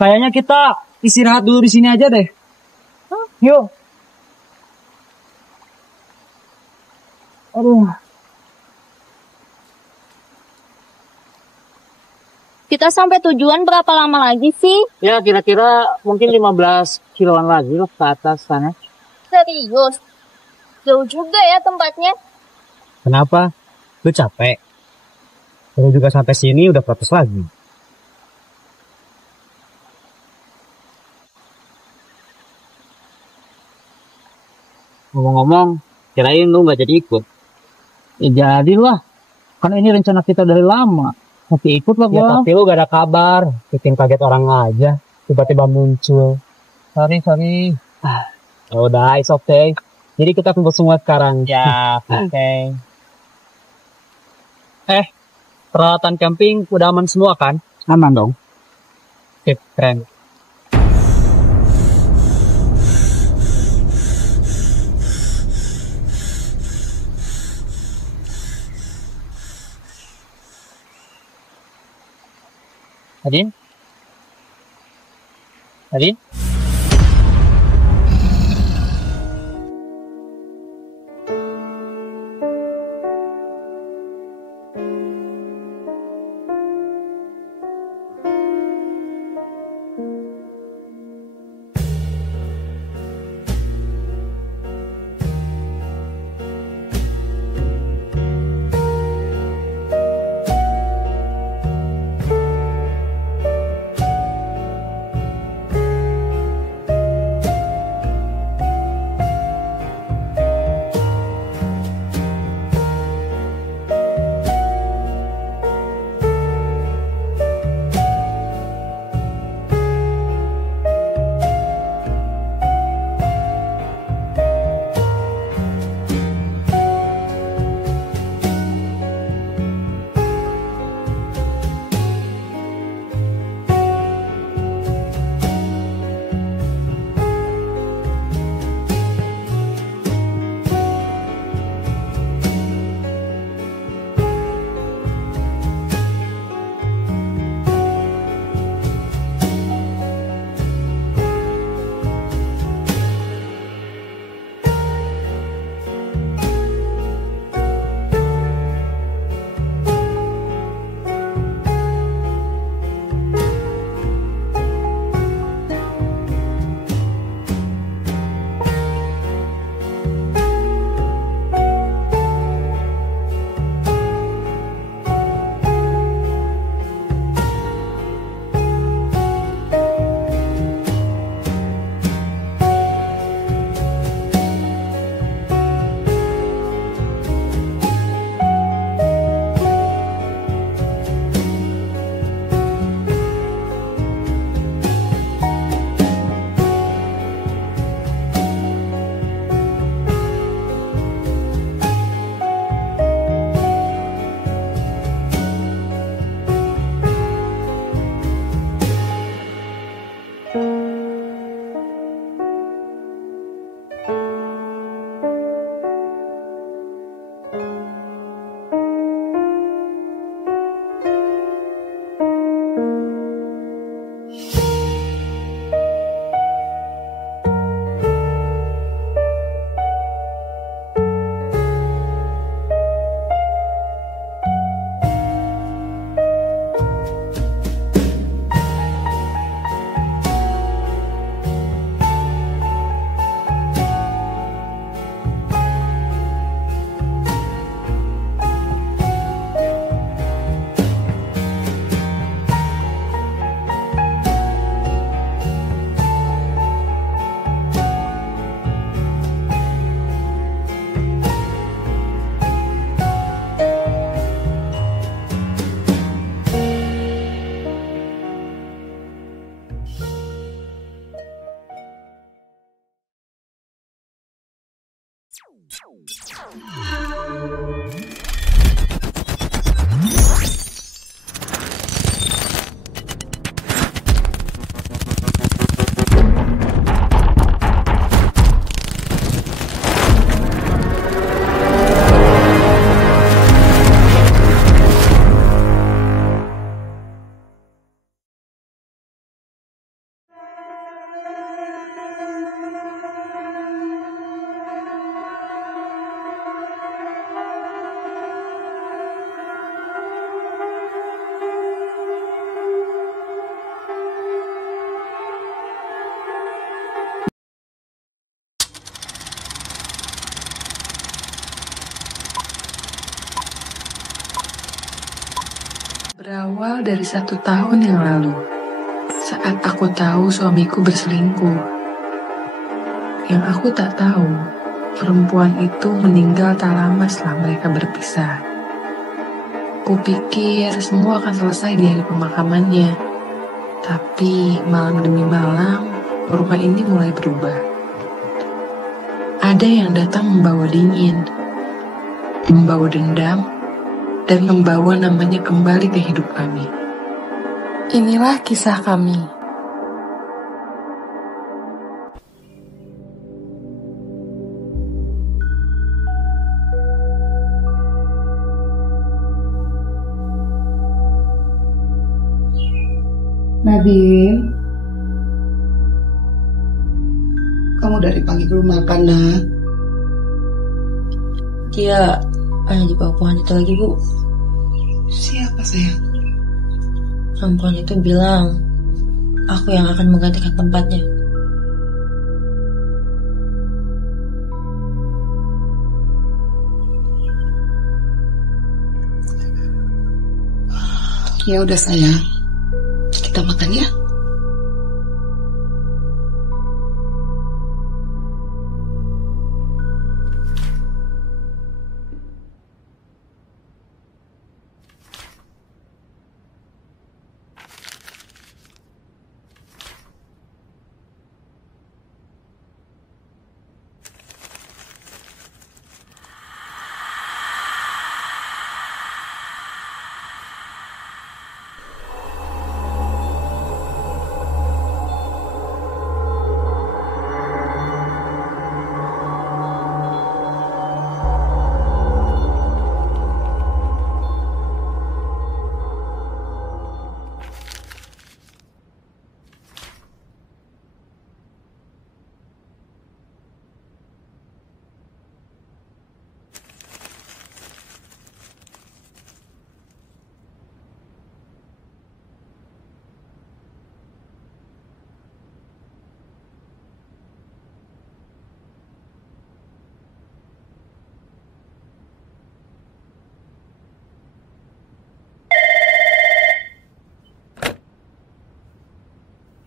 Kayaknya kita istirahat dulu di sini aja deh. Yuk. Aduh. Kita sampai tujuan berapa lama lagi sih? Ya kira-kira mungkin 15 kiloan lagi loh ke atas sana. Serius? Jauh juga ya tempatnya. Kenapa? Lu capek? Lu juga sampai sini udah protes lagi. Ngomong-ngomong, kirain lu gak jadi ikut. Ya jadi lah. Kan ini rencana kita dari lama. Tapi ikut lah gua. Ya tapi lu gak ada kabar. Bikin kaget orang aja. Tiba-tiba muncul. Sorry. Udah, it's okay. Jadi kita kumpul semua sekarang. Ya, oke. Peralatan camping udah aman semua kan? Aman dong. Oke, keren. Adin? Berawal dari 1 tahun yang lalu, saat aku tahu suamiku berselingkuh. Yang aku tak tahu, perempuan itu meninggal tak lama setelah mereka berpisah. Kupikir semua akan selesai di hari pemakamannya. Tapi malam demi malam, rumah ini mulai berubah. Ada yang datang membawa dingin, membawa dendam, dan membawa namanya kembali ke hidup kami. Inilah kisah kami. Nadine, kamu dari pagi belum makan, nak? Dia hanya di bawah pohon itu lagi, Bu. Siapa, sayang? Perempuan itu bilang aku yang akan menggantikan tempatnya. Ya udah, sayang. Kita makan ya.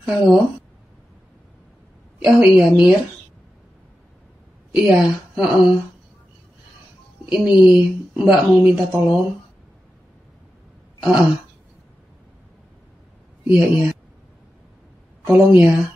Halo? Oh iya, Mir. Iya, Ini Mbak mau minta tolong. Iya, iya. Tolong ya.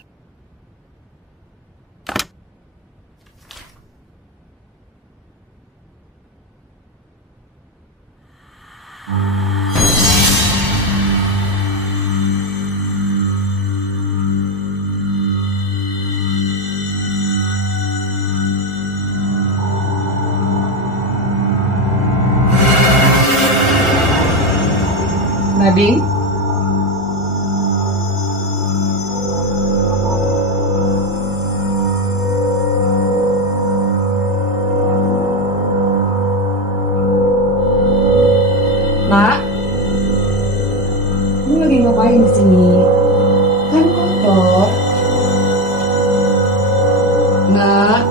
Nadine? Nak? Lu lagi ngapain di sini? Kan kotor. Nak?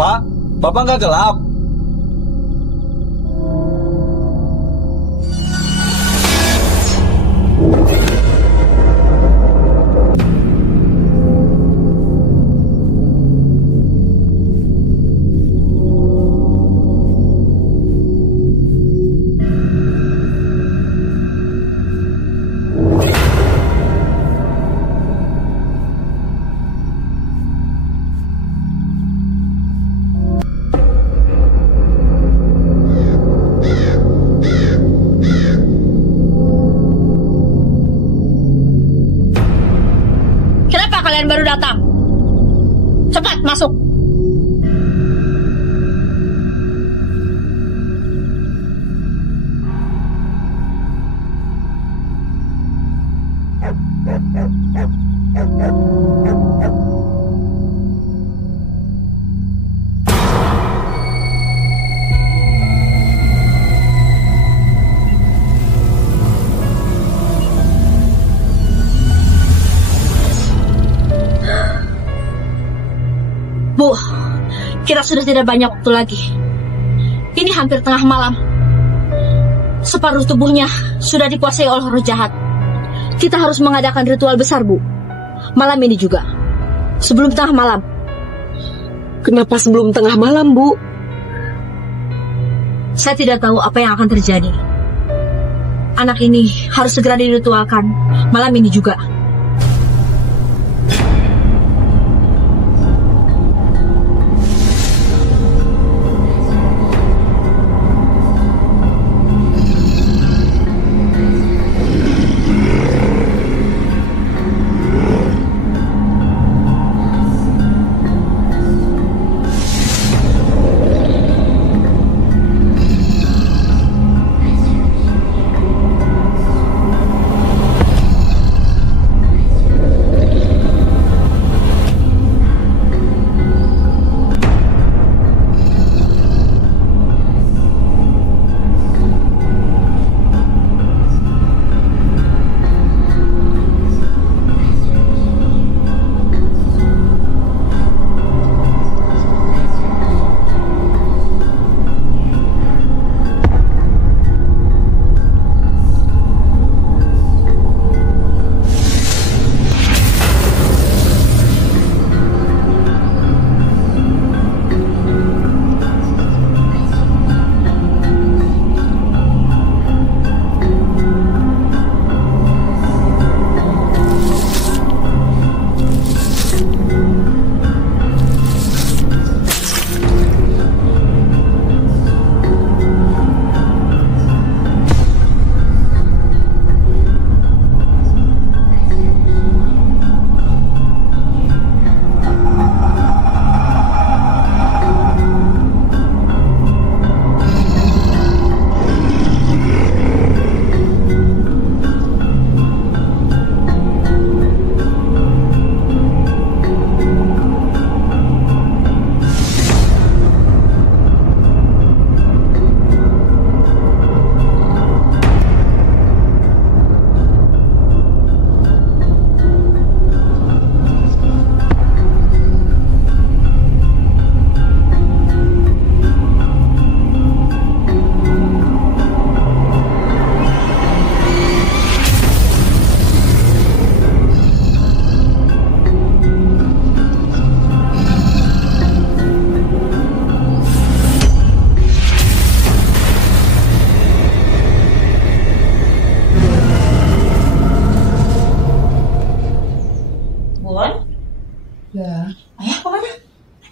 Pak, Bapak nggak gelap? Baru datang. Cepat masuk. Bu, kita sudah tidak banyak waktu lagi. Ini hampir tengah malam. Separuh tubuhnya sudah dikuasai oleh roh jahat. Kita harus mengadakan ritual besar, Bu. Malam ini juga. Sebelum tengah malam. Kenapa sebelum tengah malam, Bu? Saya tidak tahu apa yang akan terjadi. Anak ini harus segera diritualkan. Malam ini juga.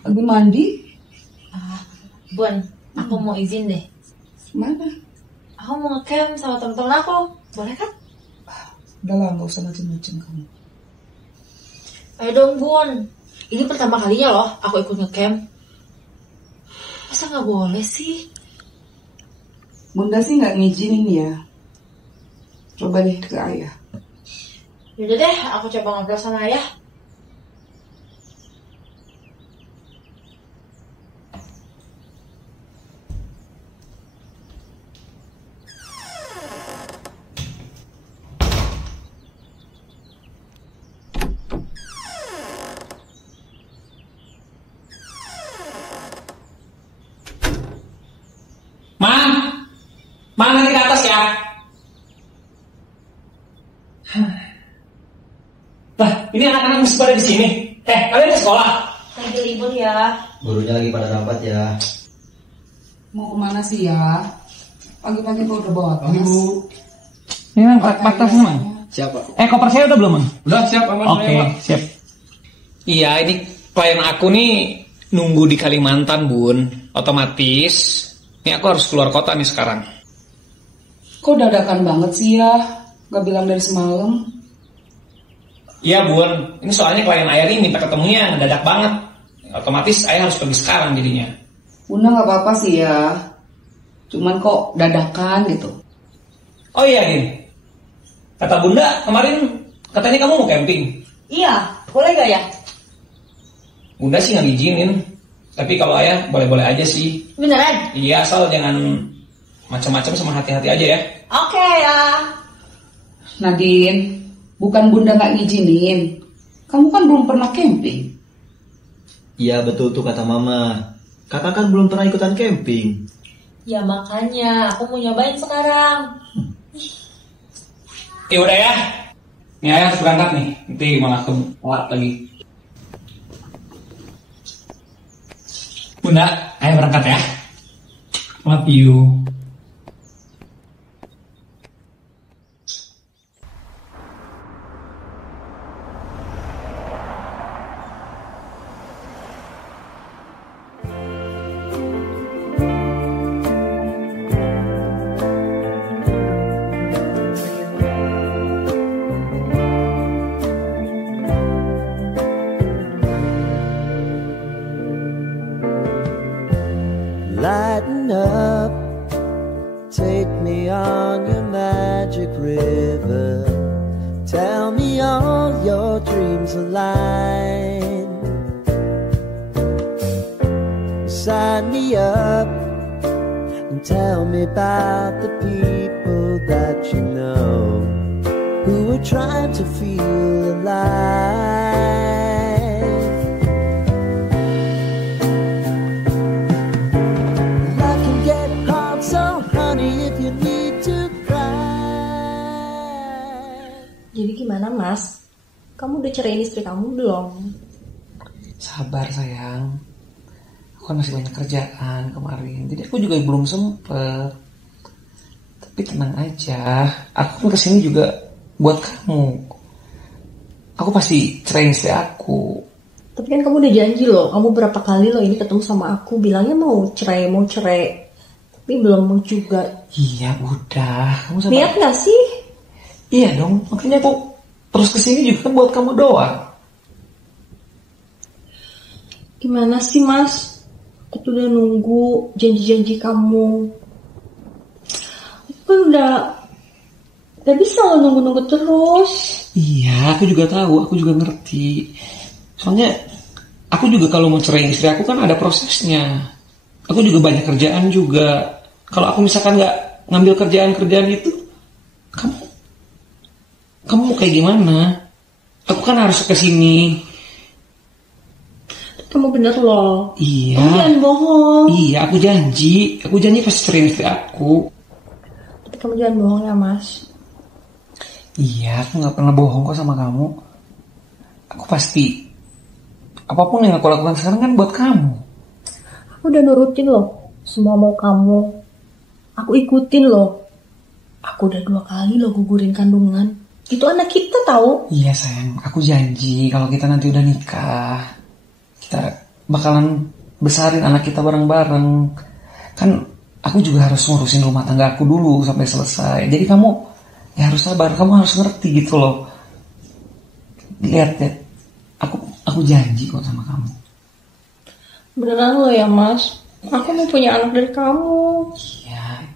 Lagi mandi. Bun, aku mau izin deh. Mana? Aku mau ngecamp sama temen-temen aku. Boleh kan? Udah lah, gak usah macem-macem kamu. Ayo dong, Bun. Ini pertama kalinya loh aku ikut ngecamp. Masa gak boleh sih? Bunda sih gak ngizinin ya. Coba deh ke ayah. Yaudah deh, aku coba ngobrol sama ayah. Ma nanti ke atas ya. Lah, ini anak-anak masih pada di sini. Kalian ke sekolah? Lagi libur ya. Gurunya lagi pada rapat ya. Mau kemana sih ya? Pagi-pagi kok udah bawa tas. Ini Mang, pak tasnya Mang. Siapa? Koper saya udah belum Mang? Udah siap, aman. Oke, siap. Iya, ini klien aku nih nunggu di Kalimantan, Bun. Otomatis, ini aku harus keluar kota nih sekarang. Kok dadakan banget sih ya? Gak bilang dari semalam. Iya, Bun. Ini soalnya klien Ayah ini minta ketemunya mendadak banget. Otomatis Ayah harus pergi sekarang jadinya. Bunda gak apa-apa sih ya. Cuman kok dadakan gitu. Oh iya, Din. Kata Bunda, kemarin katanya kamu mau camping. Iya, boleh gak ya? Bunda sih nggak ngizinin. Tapi kalau Ayah boleh-boleh aja sih. Beneran? Iya, asal jangan macam-macam, sama hati-hati aja ya. Oke ya. Nadine, bukan Bunda gak ngizinin. Kamu kan belum pernah camping. Iya betul tuh kata Mama. Kakak kan belum pernah ikutan camping. Ya makanya, aku mau nyobain sekarang. Ya udah ya. Nih Ayah harus berangkat nih. Nanti malah telat lagi. Bunda, Ayah berangkat ya. Love you. Lighten up, take me on your magic river. Tell me all your dreams align. Sign me up and tell me about the people that you know who are trying to feel alive. Jadi gimana Mas? Kamu udah ceraiin istri kamu belum? Sabar sayang. Aku kan masih banyak kerjaan kemarin. Jadi aku juga belum sempet. Tapi tenang aja. Aku kan kesini juga buat kamu. Aku pasti ceraiin istri aku. Tapi kan kamu udah janji loh. Kamu berapa kali loh ini ketemu sama aku. Bilangnya mau cerai. Tapi belum mau juga. Iya udah. Kamu Niat gak sih? Iya dong, makanya aku terus kesini juga kan buat kamu doang. Gimana sih Mas? Aku tuh udah nunggu janji-janji kamu. Aku kan udah gak bisa loh nunggu-nunggu terus. Iya, aku juga tahu, aku juga ngerti. Soalnya aku juga kalau mau cerai istri aku kan ada prosesnya. Aku juga banyak kerjaan juga. Kalau aku misalkan gak ngambil kerjaan-kerjaan itu, kamu mau kayak gimana? Aku kan harus kesini. Kamu bener loh. Iya. Kamu jangan bohong. Iya, aku janji pasti ceritain istri aku. Tapi kamu jangan bohong ya Mas. Iya, aku gak pernah bohong kok sama kamu. Aku pasti, apapun yang aku lakukan sekarang kan buat kamu. Aku udah nurutin loh semua mau kamu. Aku ikutin loh. Aku udah 2 kali loh gugurin kandungan. Itu anak kita tahu. Iya sayang, aku janji kalau kita nanti udah nikah, kita bakalan besarin anak kita bareng-bareng. Kan aku juga harus ngurusin rumah tangga aku dulu sampai selesai. Jadi kamu ya harus sabar, kamu harus ngerti gitu loh. Lihat, aku janji kok sama kamu. Beneran lo ya Mas? Aku mau punya anak dari kamu. Iya.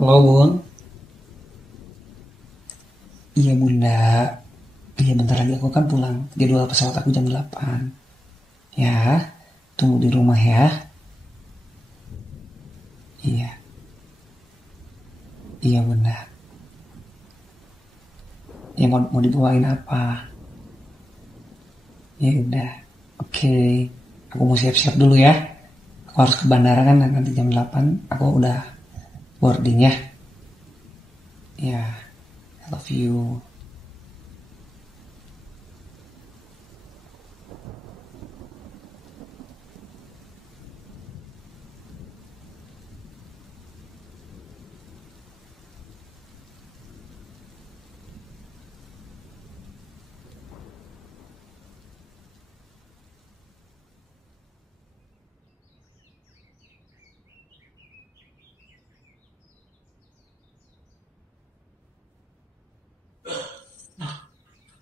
Halo Bun. Iya Bunda. Iya Iya, bentar lagi aku kan pulang. Jadwal pesawat aku jam 8. Ya, tunggu di rumah ya. Iya. Iya, Bunda. Ya, mau dibawain apa? Ya udah. Oke. Aku mau siap-siap dulu ya. Aku harus ke bandara kan nanti jam 8. Aku udah boarding ya. Ya. I love you.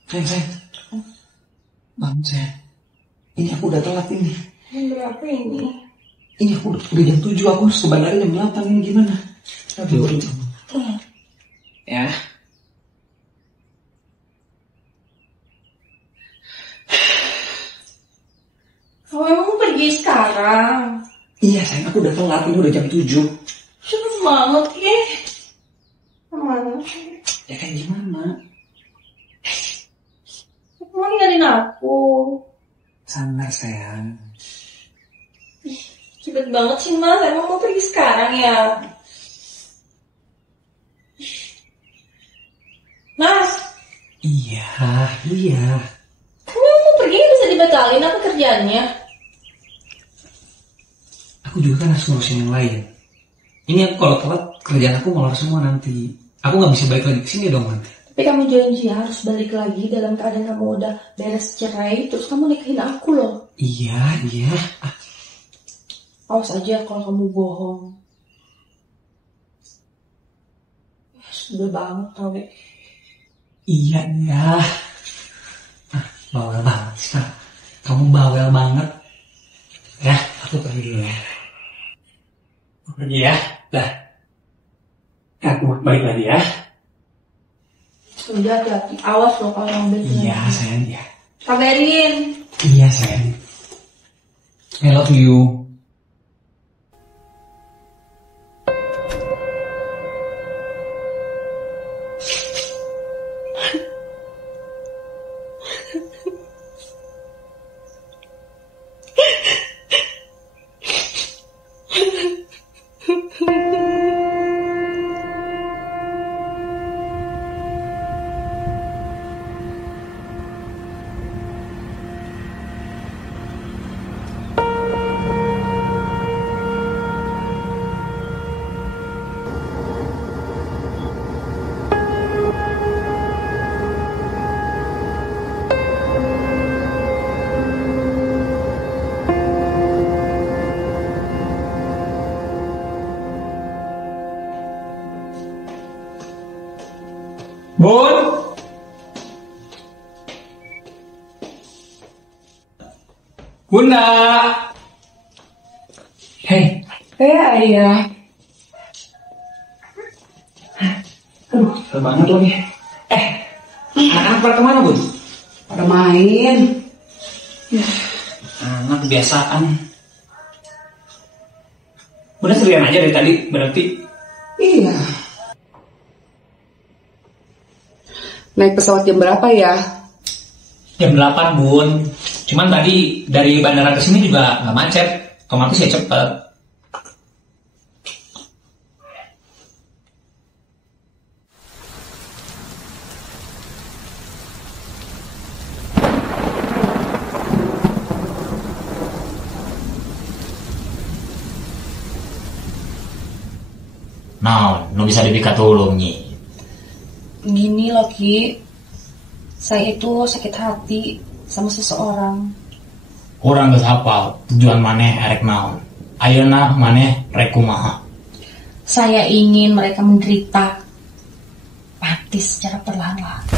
Sayang. Bangun sayang. Ini aku udah telat ini. Jam berapa ini? Ini aku udah jam 7, aku harus ke bandara jam 8, ini gimana? Aduh. Ya. Oh, emang mau pergi sekarang? Iya sayang, aku udah telat, ini udah jam 7. Cepet banget ya. Kemana? Ya kan gimana? Kamu ninggalin aku. Sabar sayang. Cepet banget sih mas, emang mau pergi sekarang ya? Mas? Iya. Kamu mau pergi bisa dibatalin apa kerjaannya? Aku juga kan harus ngurusin yang lain. Ini aku kalau telat, kerjaan aku molor semua nanti. Aku gak bisa balik lagi ke sini dong nanti. Tapi kamu janji harus balik lagi dalam keadaan kamu udah beres cerai, terus kamu nikahin aku loh. Iya. Awas aja kalau kamu bohong. Sudah banget tau. Iya. Bawel banget sih. Kamu bawel banget. Ya, aku pergi dulu ya. Aku pergi ya. Dah. Aku balik lagi ya. Sudah hati-hati, awas loh kalau mobil. Iya sayang ya. Kabarin. Iya sayang. I love you. Bun. Bunda. Hei. Ayah. Aduh, capek banget lagi. Anak-anak pada kemana, Bun? Pada main. Anak kebiasaan. Bunda sendirian aja dari tadi, berarti? Iya. Naik pesawat jam berapa ya? Jam 8, Bun. Cuman tadi dari bandara ke sini juga nggak macet. Otomatis ya cepet. Nah, nu bisa dipikat dulu Nyi. Gini loh Ki, saya itu sakit hati sama seseorang. Orang geus hafal tujuan maneh erek naon. Ayeuna maneh rek kumaha. Saya ingin mereka menderita mati secara perlahan-lahan.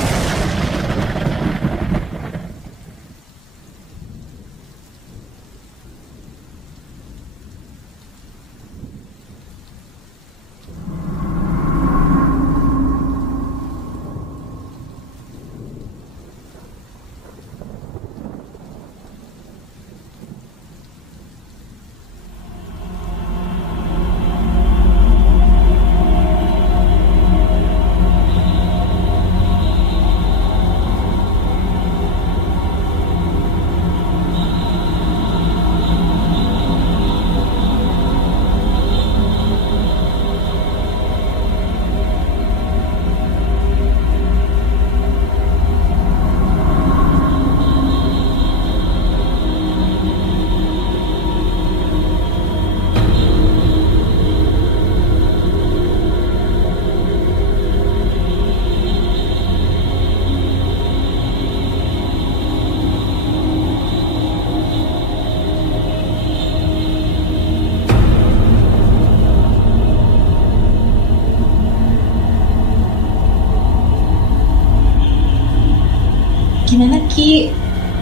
Gimana Ki?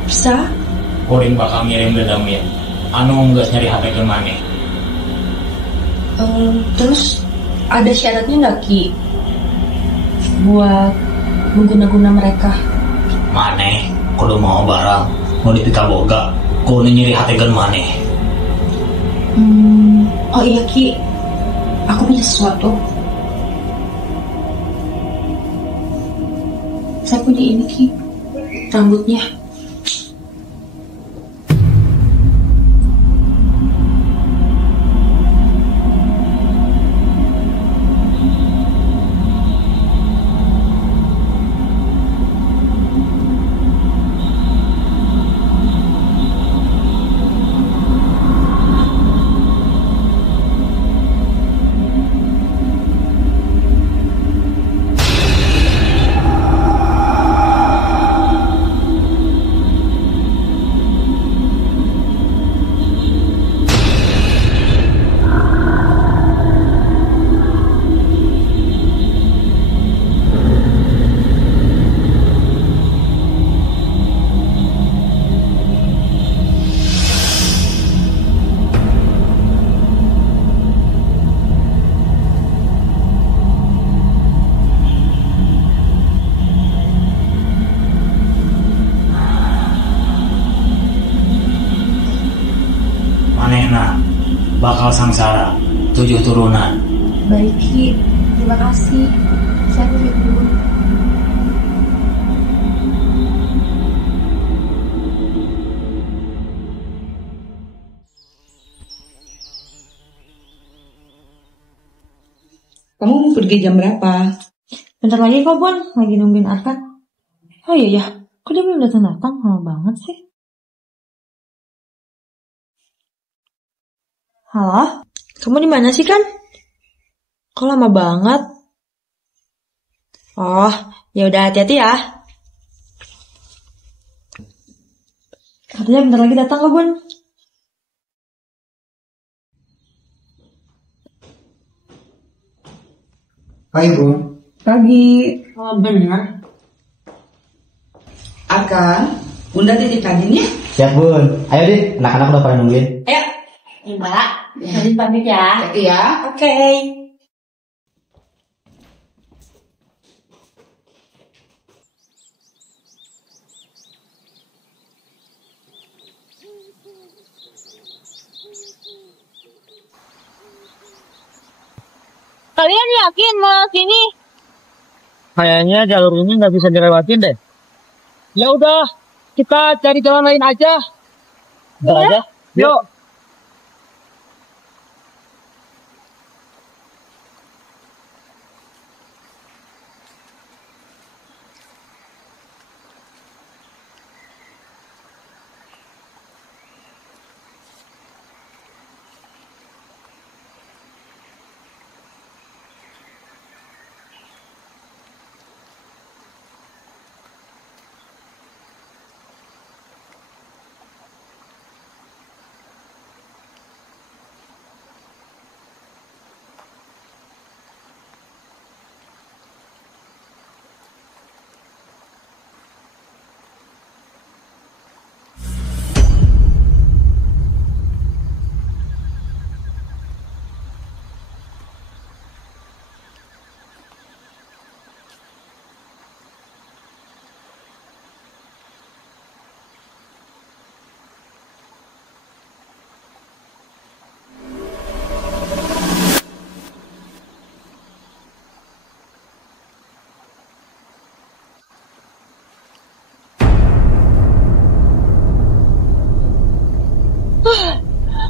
Bisa? Kuring bakal ngirim dedamin. Anu nggak nyari HP ke mana? Terus ada syaratnya nggak Ki? Buat mengguna-guna mereka. Maneh, kudu mau barang, mau dipika boga, kudu nyari HP ke mana? Oh iya Ki, aku punya sesuatu. Saya punya ini Ki, rambutnya. Manehna bakal sangsara 7 turunan. Baik Ki, terima kasih. Saya pergi dulu. Kamu mau pergi jam berapa? Bentar lagi kok Bun, lagi nungguin Arkan. Oh iya ya, kok dia belum datang-datang? Lama banget sih. Halo, kamu di mana sih kan? Kok lama banget? Oh, ya udah hati-hati ya. Katanya bentar lagi datang kok Bun. Hai Bun. Pagi. Oh bener. Arkan, Bunda titip Kadin ya? Siap Bun. Ayo deh, anak-anak udah pada nungguin. Ayo, Mbak. Jadi pamit ya. Ya. Oke. Kalian yakin mau sini? Kayaknya jalur ini nggak bisa dilewatin deh. Ya udah, kita cari jalan lain aja. Ntar aja. Yuk.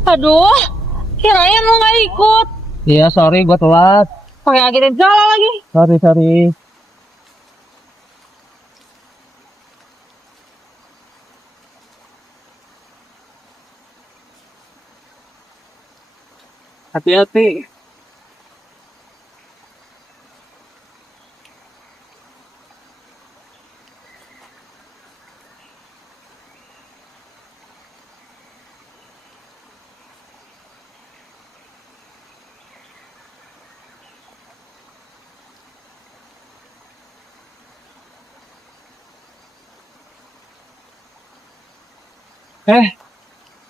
Aduh, kirain lu nggak ikut. Iya, sorry gua telat. Pakai akhirnya jalan lagi. Sorry. Hati-hati.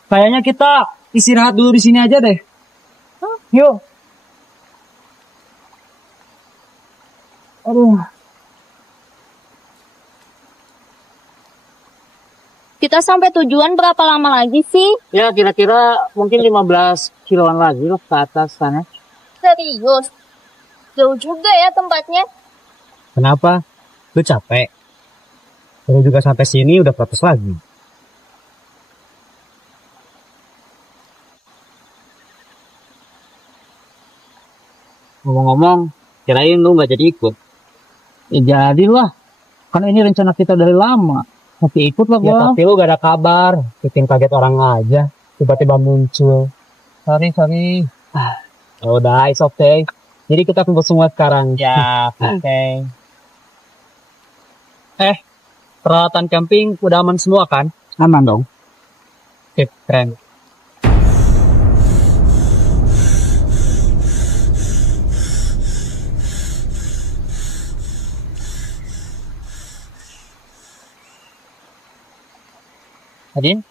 Kayaknya kita istirahat dulu di sini aja deh. Yuk. Aduh. Kita sampai tujuan berapa lama lagi sih? Ya kira-kira mungkin 15 kiloan lagi loh ke atas sana. Serius? Jauh juga ya tempatnya. Kenapa? Lu capek? Lu juga sampai sini udah protes lagi. Ngomong-ngomong, kirain lu gak jadi ikut. Ya jadi lah. Kan ini rencana kita dari lama. Tapi ikut lah gua. Ya tapi lu gak ada kabar. Bikin kaget orang aja. Tiba-tiba muncul. Sorry. Udah, it's okay. Jadi kita kumpul semua sekarang. Ya, oke. Peralatan camping udah aman semua kan? Aman dong. Sip, keren. Adin?